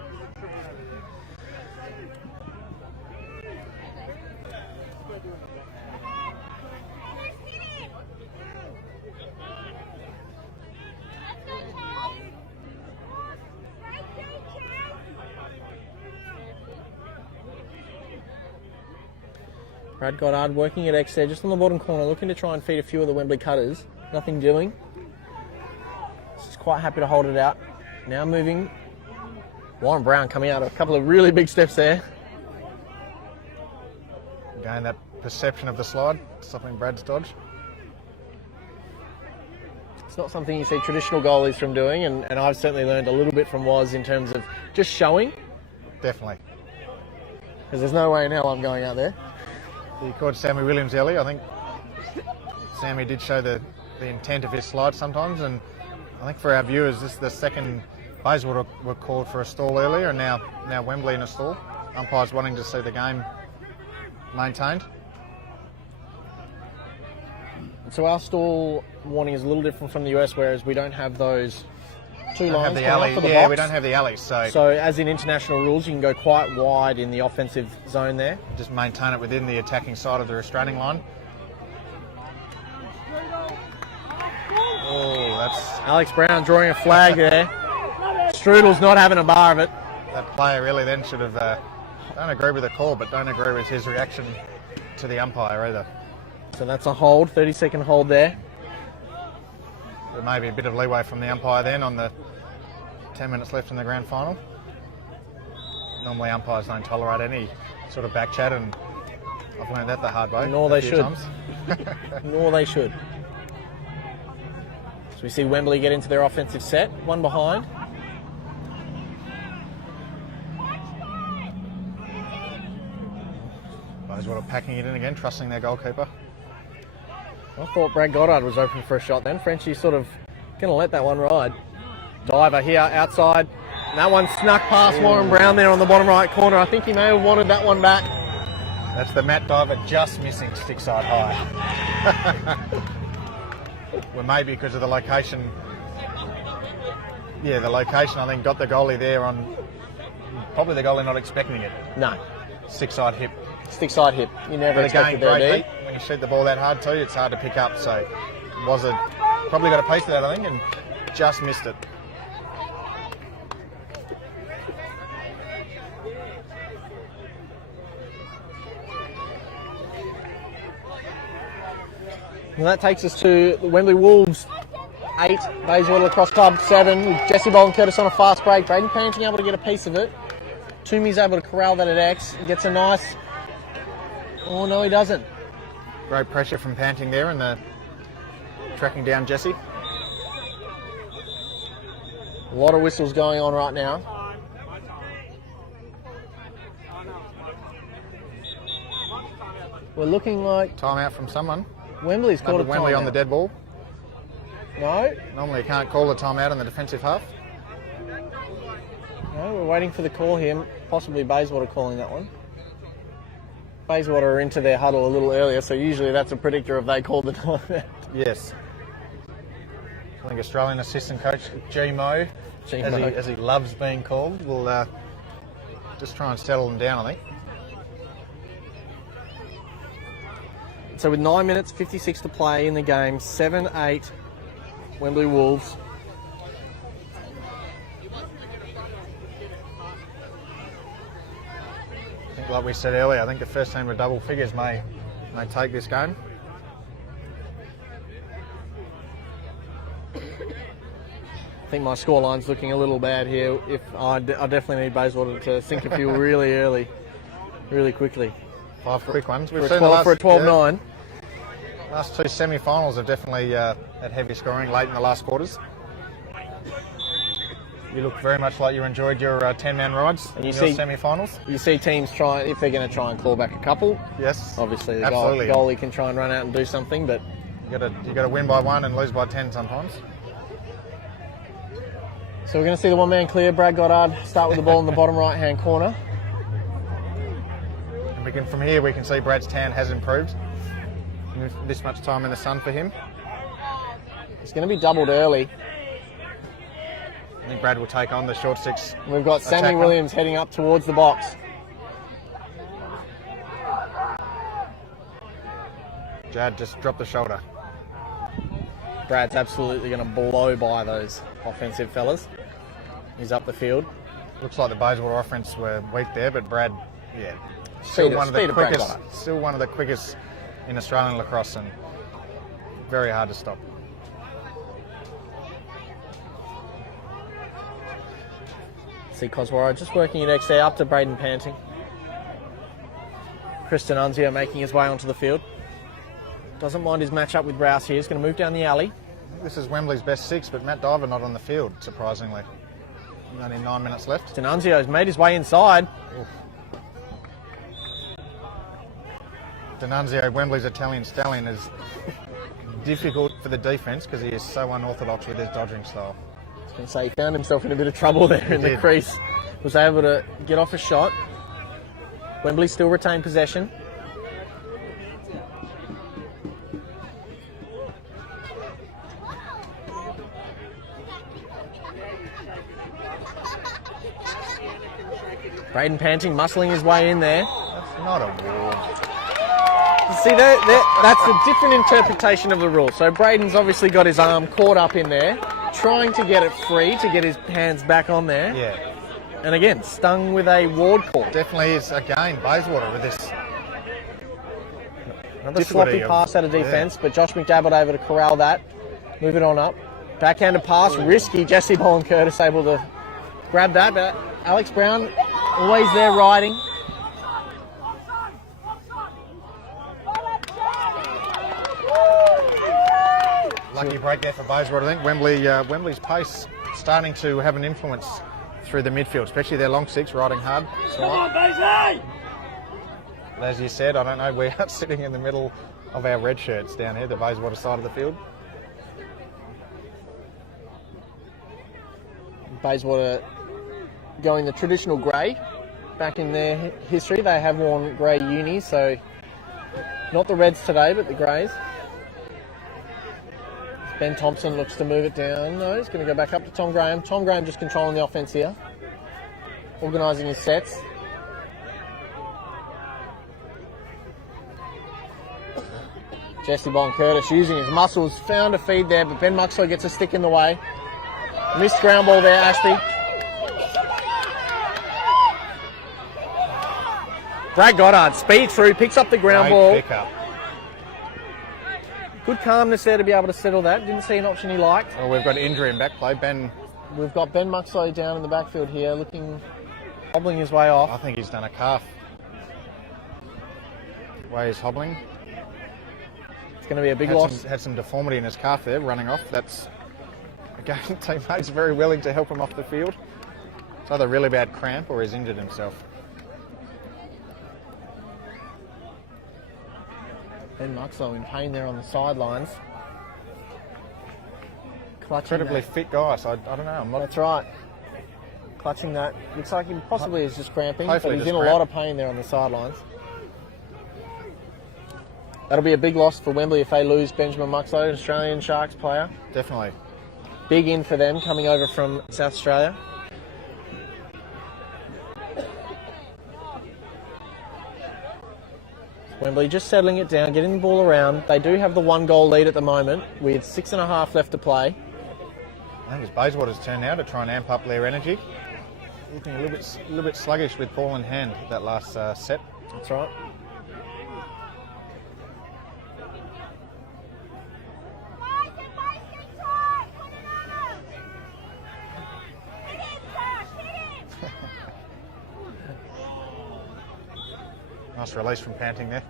Brad Goddard working at X there, just on the bottom corner, looking to try and feed a few of the Wembley cutters. Nothing doing. Just quite happy to hold it out. Now moving. Warren Brown coming out a couple of really big steps there. Again, that perception of the slide, stopping Brad's dodge. It's not something you see traditional goalies from doing, and I've certainly learned a little bit from Woz in terms of just showing. Definitely. Because there's no way in hell I'm going out there. He called Sammy Williams early. I think Sammy did show the intent of his slide sometimes, and I think for our viewers, this is the second Bayswater were called for a stall earlier, and now Wembley in a stall. Umpires wanting to see the game maintained. So our stall warning is a little different from the US, whereas we don't have those two lines the coming alley. up for the Yeah, box. we don't have the alleys, So as in international rules, you can go quite wide in the offensive zone there. Just maintain it within the attacking side of the restraining line. Oh, that's Alex Brown drawing a flag there. Strudel's not having a bar of it. that player really then should have. Don't agree with the call, but don't agree with his reaction to the umpire either. So that's a hold, 30-second hold there. There may be a bit of leeway from the umpire then on the 10 minutes left in the grand final. Normally umpires don't tolerate any sort of back chat, and I've learned that the hard way. Nor they should. Times. Nor they should. So we see Wembley get into their offensive set, one behind. Bayswater packing it in again, trusting their goalkeeper. I thought Brad Goddard was open for a shot then. Frenchie sort of going to let that one ride. Diver here outside. And that one snuck past Warren Brown there on the bottom right corner. I think he may have wanted that one back. That's the Matt Diver just missing stick side high. Well, maybe because of the location. Yeah, the location I think got the goalie there on, probably the goalie not expecting it. No. Six side hip Stick side hip. You never But expect again, it there, great do you? beat. When you shoot the ball that hard too, it's hard to pick up. So probably got a piece of that, I think, and just missed it. Well, that takes us to the Wembley Wolves 8, Bayswater Lacrosse Club 7, with Jesse Bowen Curtis on a fast break. Braden Panting able to get a piece of it. Toomey's able to corral that at X. He gets a nice... Oh, no, he doesn't. Great pressure from Panting there and the tracking down Jesse. A lot of whistles going on right now. We're looking like Timeout from someone. Wembley's called a Wembley timeout. on the dead ball. No, Normally you can't call a timeout in the defensive half. no, we're waiting for the call here. Possibly Bayswater calling that one. Bayswater are into their huddle a little earlier, so usually that's a predictor if they call the timeout. Yes. I think Australian assistant coach G Mo, as he loves being called, will just try and settle them down, I think. So with 9 minutes 56 to play in the game, 7-8 Wembley Wolves. I think, like we said earlier, I think the first team with double figures may take this game. I think my scoreline's looking a little bad here. If I definitely need Bayswater to sink a few really early, really quickly. 5 quick ones. For a 12-9. Last 2 semi-finals have definitely had heavy scoring late in the last quarters. You look very much like you enjoyed your 10-man rides in your semi-finals. You see teams try, if they're going to try and claw back a couple. Yes, obviously the absolutely. Goalie can try and run out and do something, but you got to win by 1 and lose by 10 sometimes. So we're going to see the one-man clear. Brad Goddard start with the ball in the bottom right-hand corner. And from here we can see Brad's tan has improved. This much time in the sun for him. It's going to be doubled early. I think Brad will take on the short six. We've got Sammy Williams heading up towards the box. Jad just dropped the shoulder. Brad's absolutely going to blow by those offensive fellas. He's up the field. Looks like the Bayswater offense were weak there, but Brad, Still one of the quickest in Australian lacrosse and very hard to stop. See Coswara just working it next there up to Braden Panting. Chris D'Annunzio making his way onto the field. Doesn't mind his match up with Rouse here. He's going to move down the alley. This is Wembley's best 6, but Matt Diver not on the field, surprisingly. Only 9 minutes left. D'Annunzio's made his way inside. Oof. D'Annunzio, Wembley's Italian stallion, is difficult for the defence because he is so unorthodox with his dodging style. I was going to say he found himself in a bit of trouble there in the crease. Was able to get off a shot. Wembley still retained possession. Braden Panting muscling his way in there. That's not a ward. See, that's a different interpretation of the rule. So Braden's obviously got his arm caught up in there, trying to get it free, to get his hands back on there. Yeah. And again, stung with a ward call. Definitely is, again, Bayswater with this. Another sloppy pass out of defence, but Josh McDabbott able to corral that. Move it on up. Backhanded pass, risky. Jesse Bowen Curtis able to grab that, but Alex Brown always there riding. Lucky break there for Bayswater. I think Wembley's pace starting to have an influence through the midfield, especially their long 6 riding hard. Come on, Baysy! As you said, I don't know, we are sitting in the middle of our red shirts down here, the Bayswater side of the field. Bayswater going the traditional grey. Back in their history, they have worn grey unis, so not the reds today, but the greys. Ben Thompson looks to move it down. No, he's going to go back up to Tom Graham. Tom Graham just controlling the offence here. Organising his sets. Jesse Bonne-Curtis using his muscles, found a feed there, but Ben Muxlow gets a stick in the way. Missed ground ball there, Ashby. Brad Goddard, speed through, picks up the ground ball. Great pickup. Good calmness there to be able to settle that. Didn't see an option he liked. Well, we've got injury in back play. We've got Ben Muxlow down in the backfield here, hobbling his way off. I think he's done a calf. The way he's hobbling. It's going to be a big loss. Had some deformity in his calf there, running off. That's, again, teammates very willing to help him off the field. It's either really bad cramp or he's injured himself. Ben Muxlow in pain there on the sidelines. Clutching Incredibly that. fit guy, so I don't know. That's right. Clutching that. Looks like he possibly is just cramping, but Hopefully he's just in a lot of pain there on the sidelines. That'll be a big loss for Wembley if they lose Benjamin Muxlow, an Australian Sharks player. Definitely. Big in for them coming over from South Australia. Wembley just settling it down, getting the ball around. They do have the 1-goal lead at the moment with 6.5 left to play. I think it's Bayswater's turn now to try and amp up their energy. Looking a little bit sluggish with ball in hand that last set. That's right. Nice release from Panting there.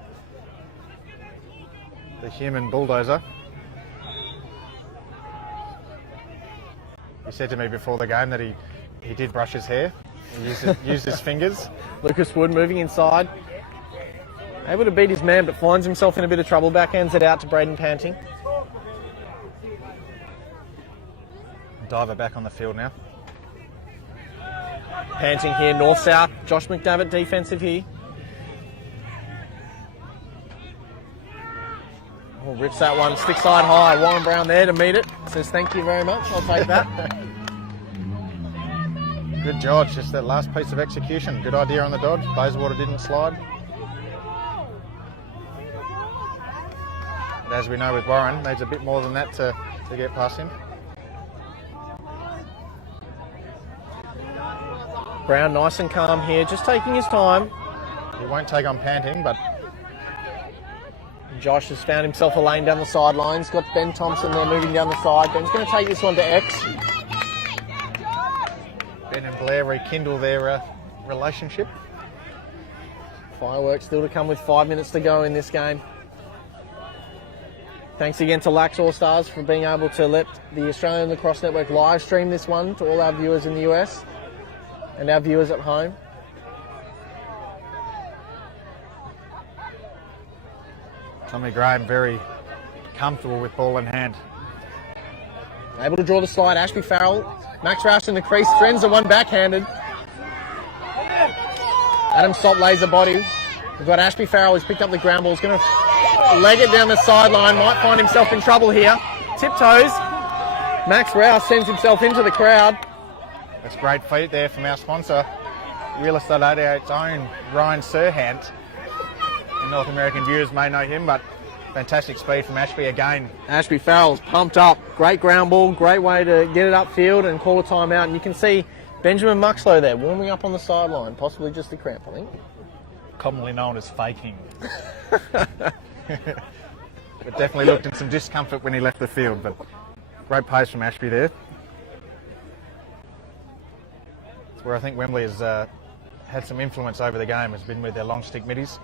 The human bulldozer. He said to me before the game that he did brush his hair. He used his fingers. Lucas Wood moving inside. Able to beat his man, but finds himself in a bit of trouble. Backhands it out to Braden Panting. Diver back on the field now. Panting here, north-south. Josh McDavitt defensive here. Oh, rips that one, stick side high. Warren Brown there to meet it. Says thank you very much, I'll take that. Good George, just that last piece of execution. Good idea on the dodge. Bayswater didn't slide. But as we know with Warren, needs a bit more than that to get past him. Brown nice and calm here, just taking his time. He won't take on Panting, but Josh has found himself a lane down the sidelines. Got Ben Thompson there moving down the side. Ben's going to take this one to X. Ben and Blair rekindle their relationship. Fireworks still to come with 5 minutes to go in this game. Thanks again to LaxAllStars for being able to let the Australian Lacrosse Network live stream this one to all our viewers in the US and our viewers at home. Tommy Graham very comfortable with ball in hand. Able to draw the slide, Ashby Farrell. Max Roush in the crease, threatens the one backhanded. Adam Stott lays the body. We've got Ashby Farrell who's picked up the ground ball. He's going to leg it down the sideline. Might find himself in trouble here. Tiptoes. Max Roush sends himself into the crowd. That's great feat there from our sponsor, Real Estate 88's own Ryan Serhant. North American viewers may know him, but fantastic speed from Ashby again. Ashby Farrell's pumped up. Great ground ball, great way to get it upfield and call a timeout. And you can see Benjamin Muxlow there warming up on the sideline, possibly just a cramp, I think. Commonly known as faking. But definitely looked in some discomfort when he left the field, but great pace from Ashby there. It's where I think Wembley has had some influence over the game, has been with their long stick middies.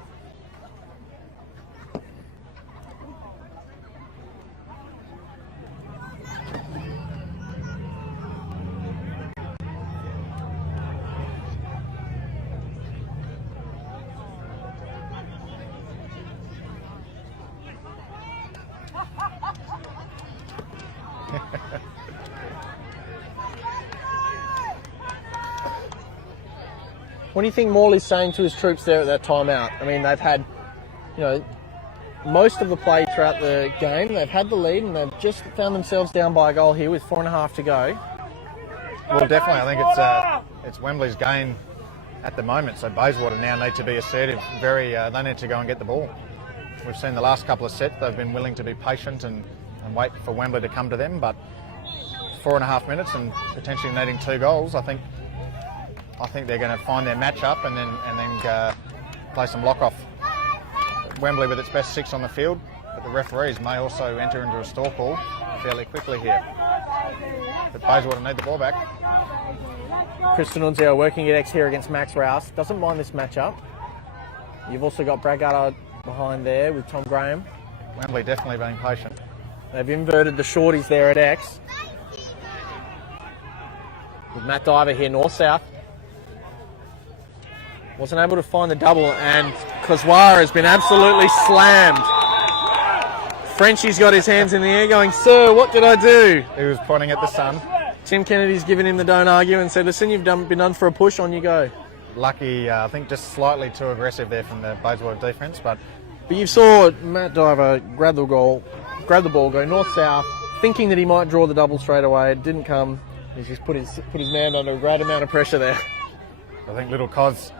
What do you think Morley's saying to his troops there at that timeout? I mean, they've had, most of the play throughout the game. They've had the lead and they've just found themselves down by a goal here with 4.5 to go. Well, definitely. I think it's Wembley's game at the moment. So Bayswater now need to be assertive. They need to go and get the ball. We've seen the last couple of sets, they've been willing to be patient and wait for Wembley to come to them, but 4.5 minutes and potentially needing 2 goals, I think they're going to find their match up and then play some lock-off. Wembley with its best 6 on the field, but the referees may also enter into a stall call fairly quickly here. But Bayswater need the ball back. Chris D'Annunzio working at X here against Max Rouse. Doesn't mind this matchup. You've also got Brad Goddard behind there with Tom Graham. Wembley definitely being patient. They've inverted the shorties there at X. With Matt Diver here, north-south. Wasn't able to find the double, and Kozwara has been absolutely slammed. Frenchie's got his hands in the air going, "Sir, what did I do?" He was pointing at the sun. Tim Kennedy's given him the don't argue and said, "Listen, you've been done for a push, on you go." Lucky, I think just slightly too aggressive there from the Bayswater defence, but you saw Matt Diver grab the ball, go north-south, thinking that he might draw the double straight away. It didn't come. He's just put his man under a great amount of pressure there. I think little Cos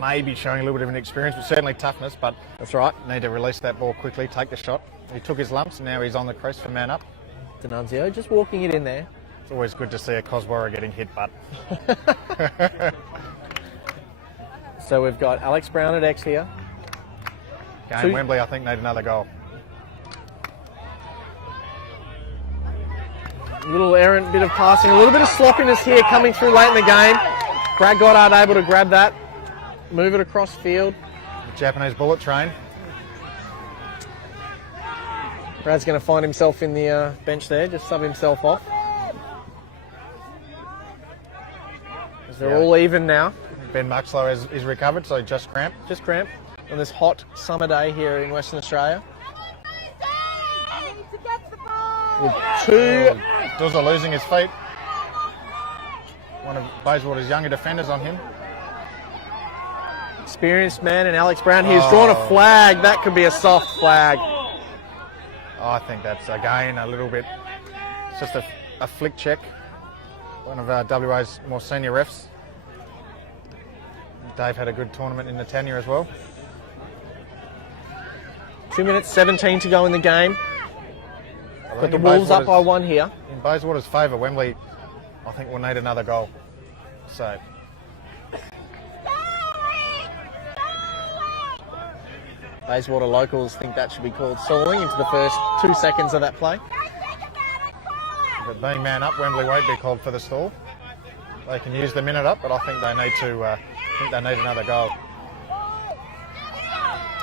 may be showing a little bit of an experience, but certainly toughness, but that's right. Need to release that ball quickly, take the shot. He took his lumps and now he's on the crease for man up. D'Annunzio just walking it in there. It's always good to see a Coswara getting hit, but so we've got Alex Brown at X here. Game Wembley, I think, need another goal. A little errant bit of passing, a little bit of sloppiness here coming through late in the game. Brad Goddard able to grab that, move it across field. The Japanese bullet train. Brad's going to find himself in the bench there, just sub himself off. As they're all even now. Ben Muxlow is recovered, so just cramp. Just cramp on this hot summer day here in Western Australia. With 2... Duzza losing his feet. One of Bayswater's younger defenders on him. Experienced man, and Alex Brown here has drawn a flag. That could be a soft flag. I think that's, again, a little bit... It's just a flick check. One of WA's more senior refs. Dave had a good tournament in Netanya as well. 2 minutes 17 to go in the game. But the Wolves up by 1 here. In Bayswater's favour, Wembley, I think, will need another goal. So... Bayswater locals think that should be called stalling into the first 2 seconds of that play. But being man up, Wembley won't be called for the stall. They can use the minute up, but I think they need to. Need another goal.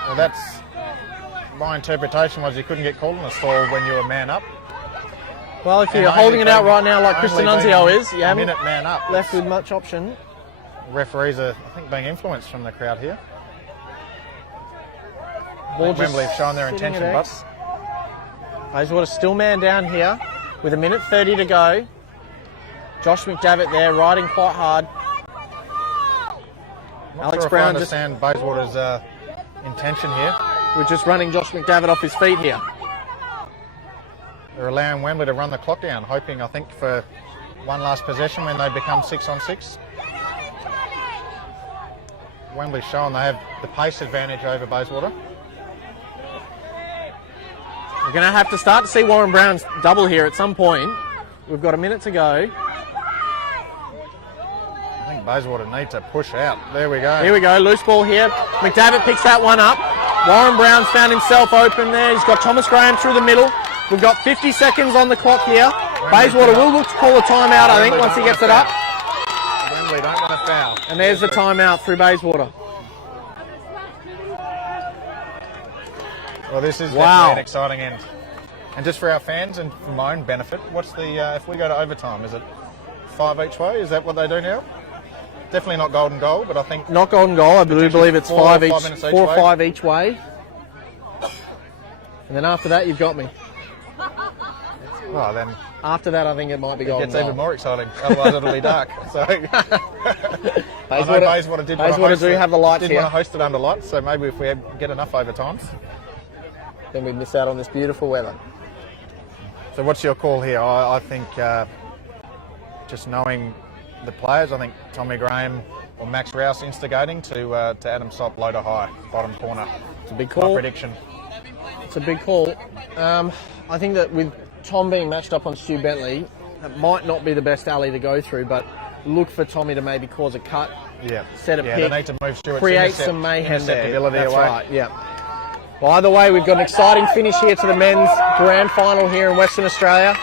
Well, that's my interpretation. Was you couldn't get called in a stall when you were man up. Well, if you're holding it out right now, like Chris D'Annunzio is, you haven't man up, left with much option. Referees are, I think, being influenced from the crowd here. Wembley have shown their intention, but Bayswater still man down here with 1:30 to go. Josh McDavitt there riding quite hard. Alex Brown just understand Bayswater's intention here. We're just running Josh McDavitt off his feet here. They're allowing Wembley to run the clock down, hoping, I think, for one last possession when they become 6-on-6. Wembley's shown they have the pace advantage over Bayswater. We're going to have to start to see Warren Brown's double here at some point. We've got a minute to go. I think Bayswater need to push out. There we go. Here we go, loose ball here. McDavitt picks that one up. Warren Brown's found himself open there. He's got Thomas Graham through the middle. We've got 50 seconds on the clock here. Bayswater will look to call a timeout, I think, once he gets it up. Wembley don't want to foul. And there's the timeout through Bayswater. Well, this is definitely an exciting end. And just for our fans and for my own benefit, what's the if we go to overtime, is it 5 each way? Is that what they do now? Definitely not golden goal, but I think... Not golden goal, I believe it's 4 or 5 each way. And then after that, you've got me. Well, then... After that, I think it might be golden goal. It gets even more exciting, otherwise it'll be dark. So... Bayswater do have the lights here. Did want to host it under lights, so maybe if we get enough overtimes... Then we miss out on this beautiful weather. So what's your call here? I think just knowing the players, I think Tommy Graham or Max Rouse instigating to Adam Sop low to high, bottom corner. It's a big My call. prediction. It's a big call. I think that with Tom being matched up on Stu Bentley, that might not be the best alley to go through, but look for Tommy to maybe cause a cut, Yeah. set a Yeah, pick, they need to move Stewart's create some mayhem there. interceptability That's away. right, yeah. Well, either way, we've got an exciting finish here to the men's grand final here in Western Australia.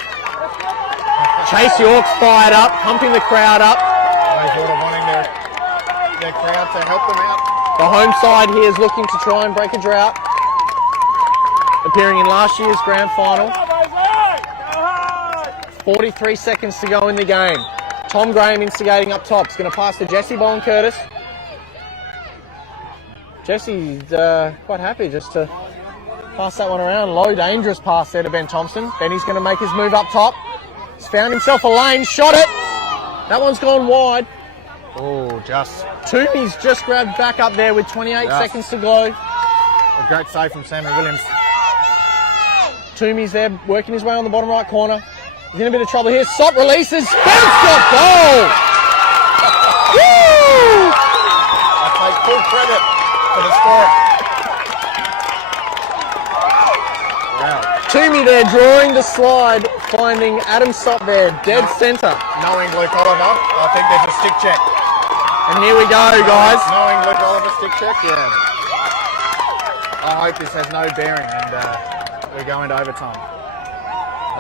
Chase York's fired up, pumping the crowd up. Bayswater wanting their crowd to help them out. The home side here is looking to try and break a drought, appearing in last year's grand final. 43 seconds to go in the game. Tom Graham instigating up top. He's going to pass to Jesse Bowen-Curtis. Jesse's quite happy just to pass that one around. Low, dangerous pass there to Ben Thompson. Benny's going to make his move up top. He's found himself a lane, shot it. That one's gone wide. Oh, just Toomey's just grabbed back up there with 28 seconds to go. a great save from Sammy Williams. Toomey's there working his way on the bottom right corner. He's in a bit of trouble here. Sop releases. Bounced off goal! Woo! I take full credit for the score. Wow. Toomey there drawing the slide, finding Adam Sop there, dead centre. Knowing Luke Oliver, I think there's a stick check. And here we go, guys. Knowing Luke Oliver stick check, yeah. I hope this has no bearing and we go into overtime.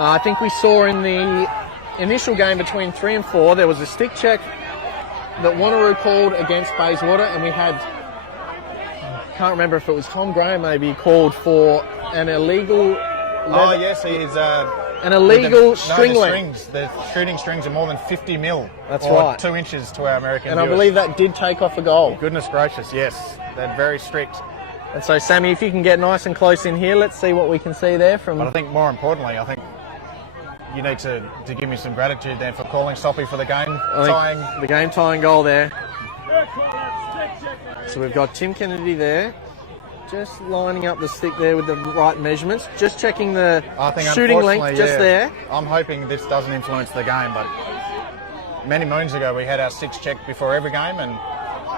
I think we saw in the initial game between 3 and 4, there was a stick check that Wanneroo called against Bayswater, and we had, can't remember if it was Tom Graham maybe, called for an illegal... Oh yes, he is... an illegal string the length. The shooting strings are more than 50 mil. That's or right. 2 inches to our American And I viewers. believe that did take off a goal. Goodness gracious, yes. They're very strict. And so, Sammy, if you can get nice and close in here, let's see what we can see there from... But I think more importantly, I think you need to give me some gratitude then for calling Soppy for the game tying. The game tying goal there. So we've got Tim Kennedy there, just lining up the stick there with the right measurements, just checking the I think shooting length unfortunately, just there. I'm hoping this doesn't influence the game, but many moons ago we had our sticks checked before every game, and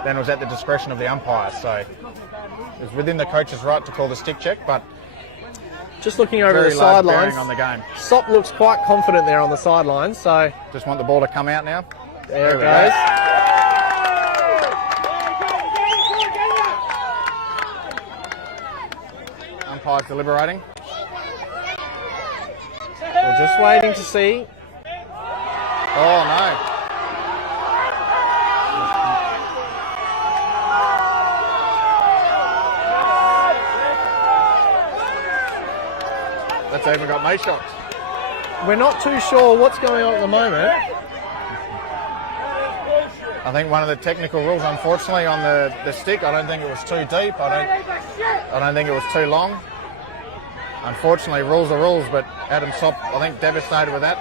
then it was at the discretion of the umpire. So it was within the coach's right to call the stick check, but Just looking over very the large sidelines, bearing on the game. Sop looks quite confident there on the sidelines, so Just want the ball to come out now. there it we goes. Umpire's deliberating. We're just waiting to see. Oh no. That's even got May shots. We're not too sure what's going on at the moment. I think one of the technical rules, unfortunately, on the stick, I don't think it was too deep. I don't think it was too long. Unfortunately, rules are rules, but Adam Sop, I think, devastated with that.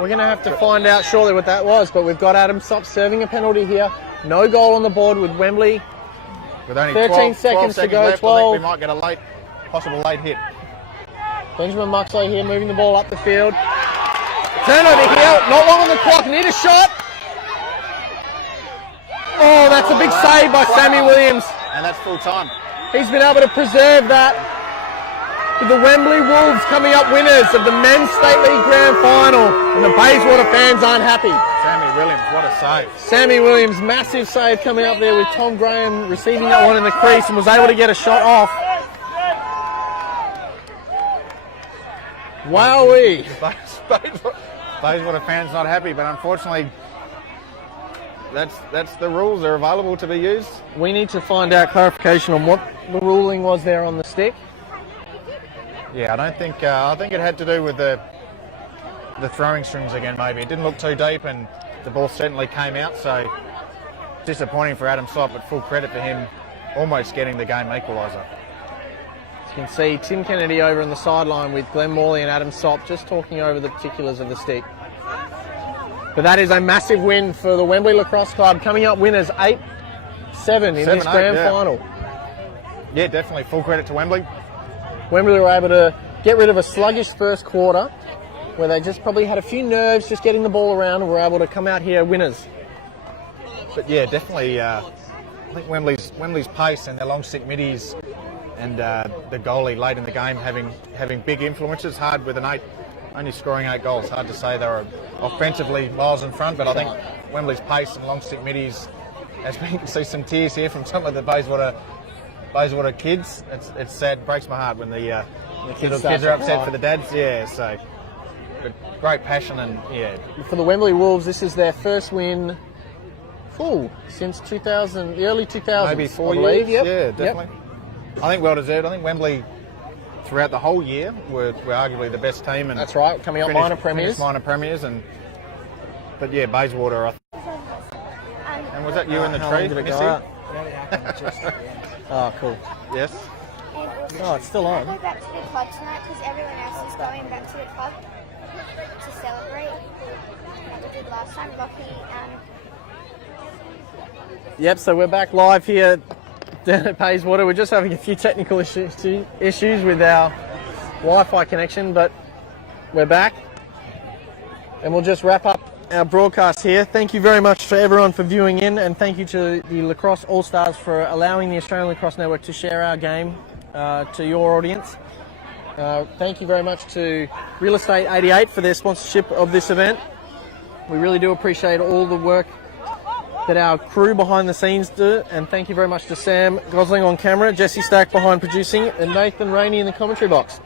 We're going to have to find out shortly what that was, but we've got Adam Sop serving a penalty here. No goal on the board with Wembley. With only 13 12 seconds to go, left, 12. I think we might get a possible late hit. Benjamin Muxley here moving the ball up the field. Turnover here, not long on the clock, need a shot. Oh, that's a big save by Sammy Williams. And that's full time. He's been able to preserve that. With the Wembley Wolves coming up winners of the Men's State League Grand Final. And the Bayswater fans aren't happy. Sammy Williams, what a save. Sammy Williams, massive save coming up there with Tom Graham receiving that one in the crease and was able to get a shot off. Wowee. Bayswater fans not happy, but unfortunately, that's the rules. They're available to be used. We need to find out clarification on what the ruling was there on the stick. Yeah, I don't think. I think it had to do with the throwing strings again. Maybe it didn't look too deep, and the ball certainly came out. So disappointing for Adam Sop, but full credit for him, almost getting the game equaliser. As you can see, Tim Kennedy over on the sideline with Glenn Morley and Adam Sop just talking over the particulars of the stick. But that is a massive win for the Wembley Lacrosse Club, coming up winners 8-7 in this grand final. Yeah, definitely full credit to Wembley. Wembley were able to get rid of a sluggish first quarter where they just probably had a few nerves just getting the ball around and were able to come out here winners. But yeah, definitely, I think Wembley's Wembley's pace and their long stick middies and the goalie late in the game having big influences. Hard with only scoring 8 goals. Hard to say they were offensively miles in front, but I think Wembley's pace and long stick middies, as we can see some tears here from some of the Bayswater kids. It's sad, breaks my heart when the kids are upset for the dads. Yeah, so but great passion and yeah. For the Wembley Wolves, this is their first win since the early 2000s. Maybe 4 I believe. years. Yep. Yeah, definitely. Yep. I think well deserved. I think Wembley throughout the whole year were arguably the best team. And that's right, coming up minor premiers. But yeah, Bayswater. And was that you in the tree, Missy? Oh, cool. Yes. Oh, it's still on. I go back to the club tonight because everyone else is going back to the club to celebrate like we did last time. Rocky. Yep, so we're back live here down at Bayswater. We're just having a few technical issues with our Wi-Fi connection, but we're back. And we'll just wrap up our broadcast here. Thank you very much for everyone for viewing in, and thank you to the LaCrosse for allowing the Australian Lacrosse Network to share our game to your audience. Thank you very much to Real Estate 88 for their sponsorship of this event. We really do appreciate all the work that our crew behind the scenes do, and thank you very much to Sam Gosling on camera, Jesse Stack behind producing, and Nathan Rainey in the commentary box.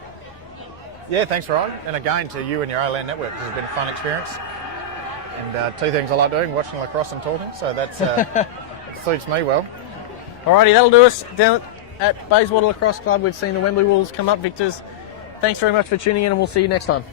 Yeah, thanks Ryan, and again to you and your A-Land network. This has been a fun experience, and 2 things I like doing: watching lacrosse and talking, so that's it suits me well. Alrighty, that'll do us down at Bayswater Lacrosse Club. We've seen the Wembley Wolves come up victors. Thanks very much for tuning in, and we'll see you next time.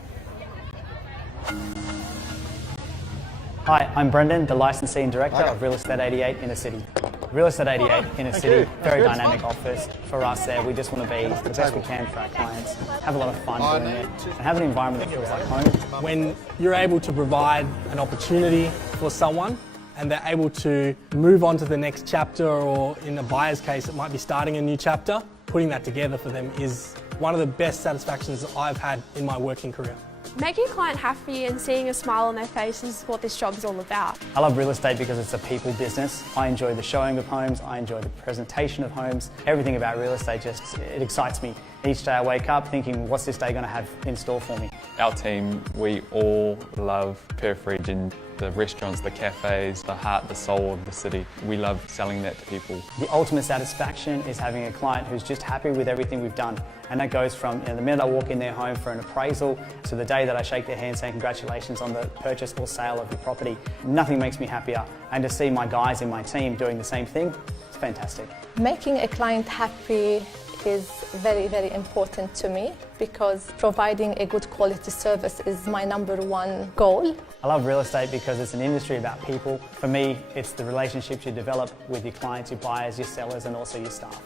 Hi, I'm Brendan, the Licensee and Director of Real Estate 88 Inner City. Real Estate 88 Inner City, very dynamic office. For us there, we just want to be the best we can for our clients, have a lot of fun doing it, and have an environment that feels like home. When you're able to provide an opportunity for someone and they're able to move on to the next chapter, or in a buyer's case, it might be starting a new chapter, putting that together for them is one of the best satisfactions that I've had in my working career. Making a client happy and seeing a smile on their face is what this job is all about. I love real estate because it's a people business. I enjoy the showing of homes, I enjoy the presentation of homes. Everything about real estate it excites me. Each day I wake up thinking, what's this day going to have in store for me? Our team, we all love Perth region, the restaurants, the cafes, the heart, the soul of the city. We love selling that to people. The ultimate satisfaction is having a client who's just happy with everything we've done. And that goes from the minute I walk in their home for an appraisal to the day that I shake their hand saying congratulations on the purchase or sale of your property. Nothing makes me happier. And to see my guys in my team doing the same thing, it's fantastic. Making a client happy is very, very important to me because providing a good quality service is my #1 goal. I love real estate because it's an industry about people. For me, it's the relationships you develop with your clients, your buyers, your sellers, and also your staff.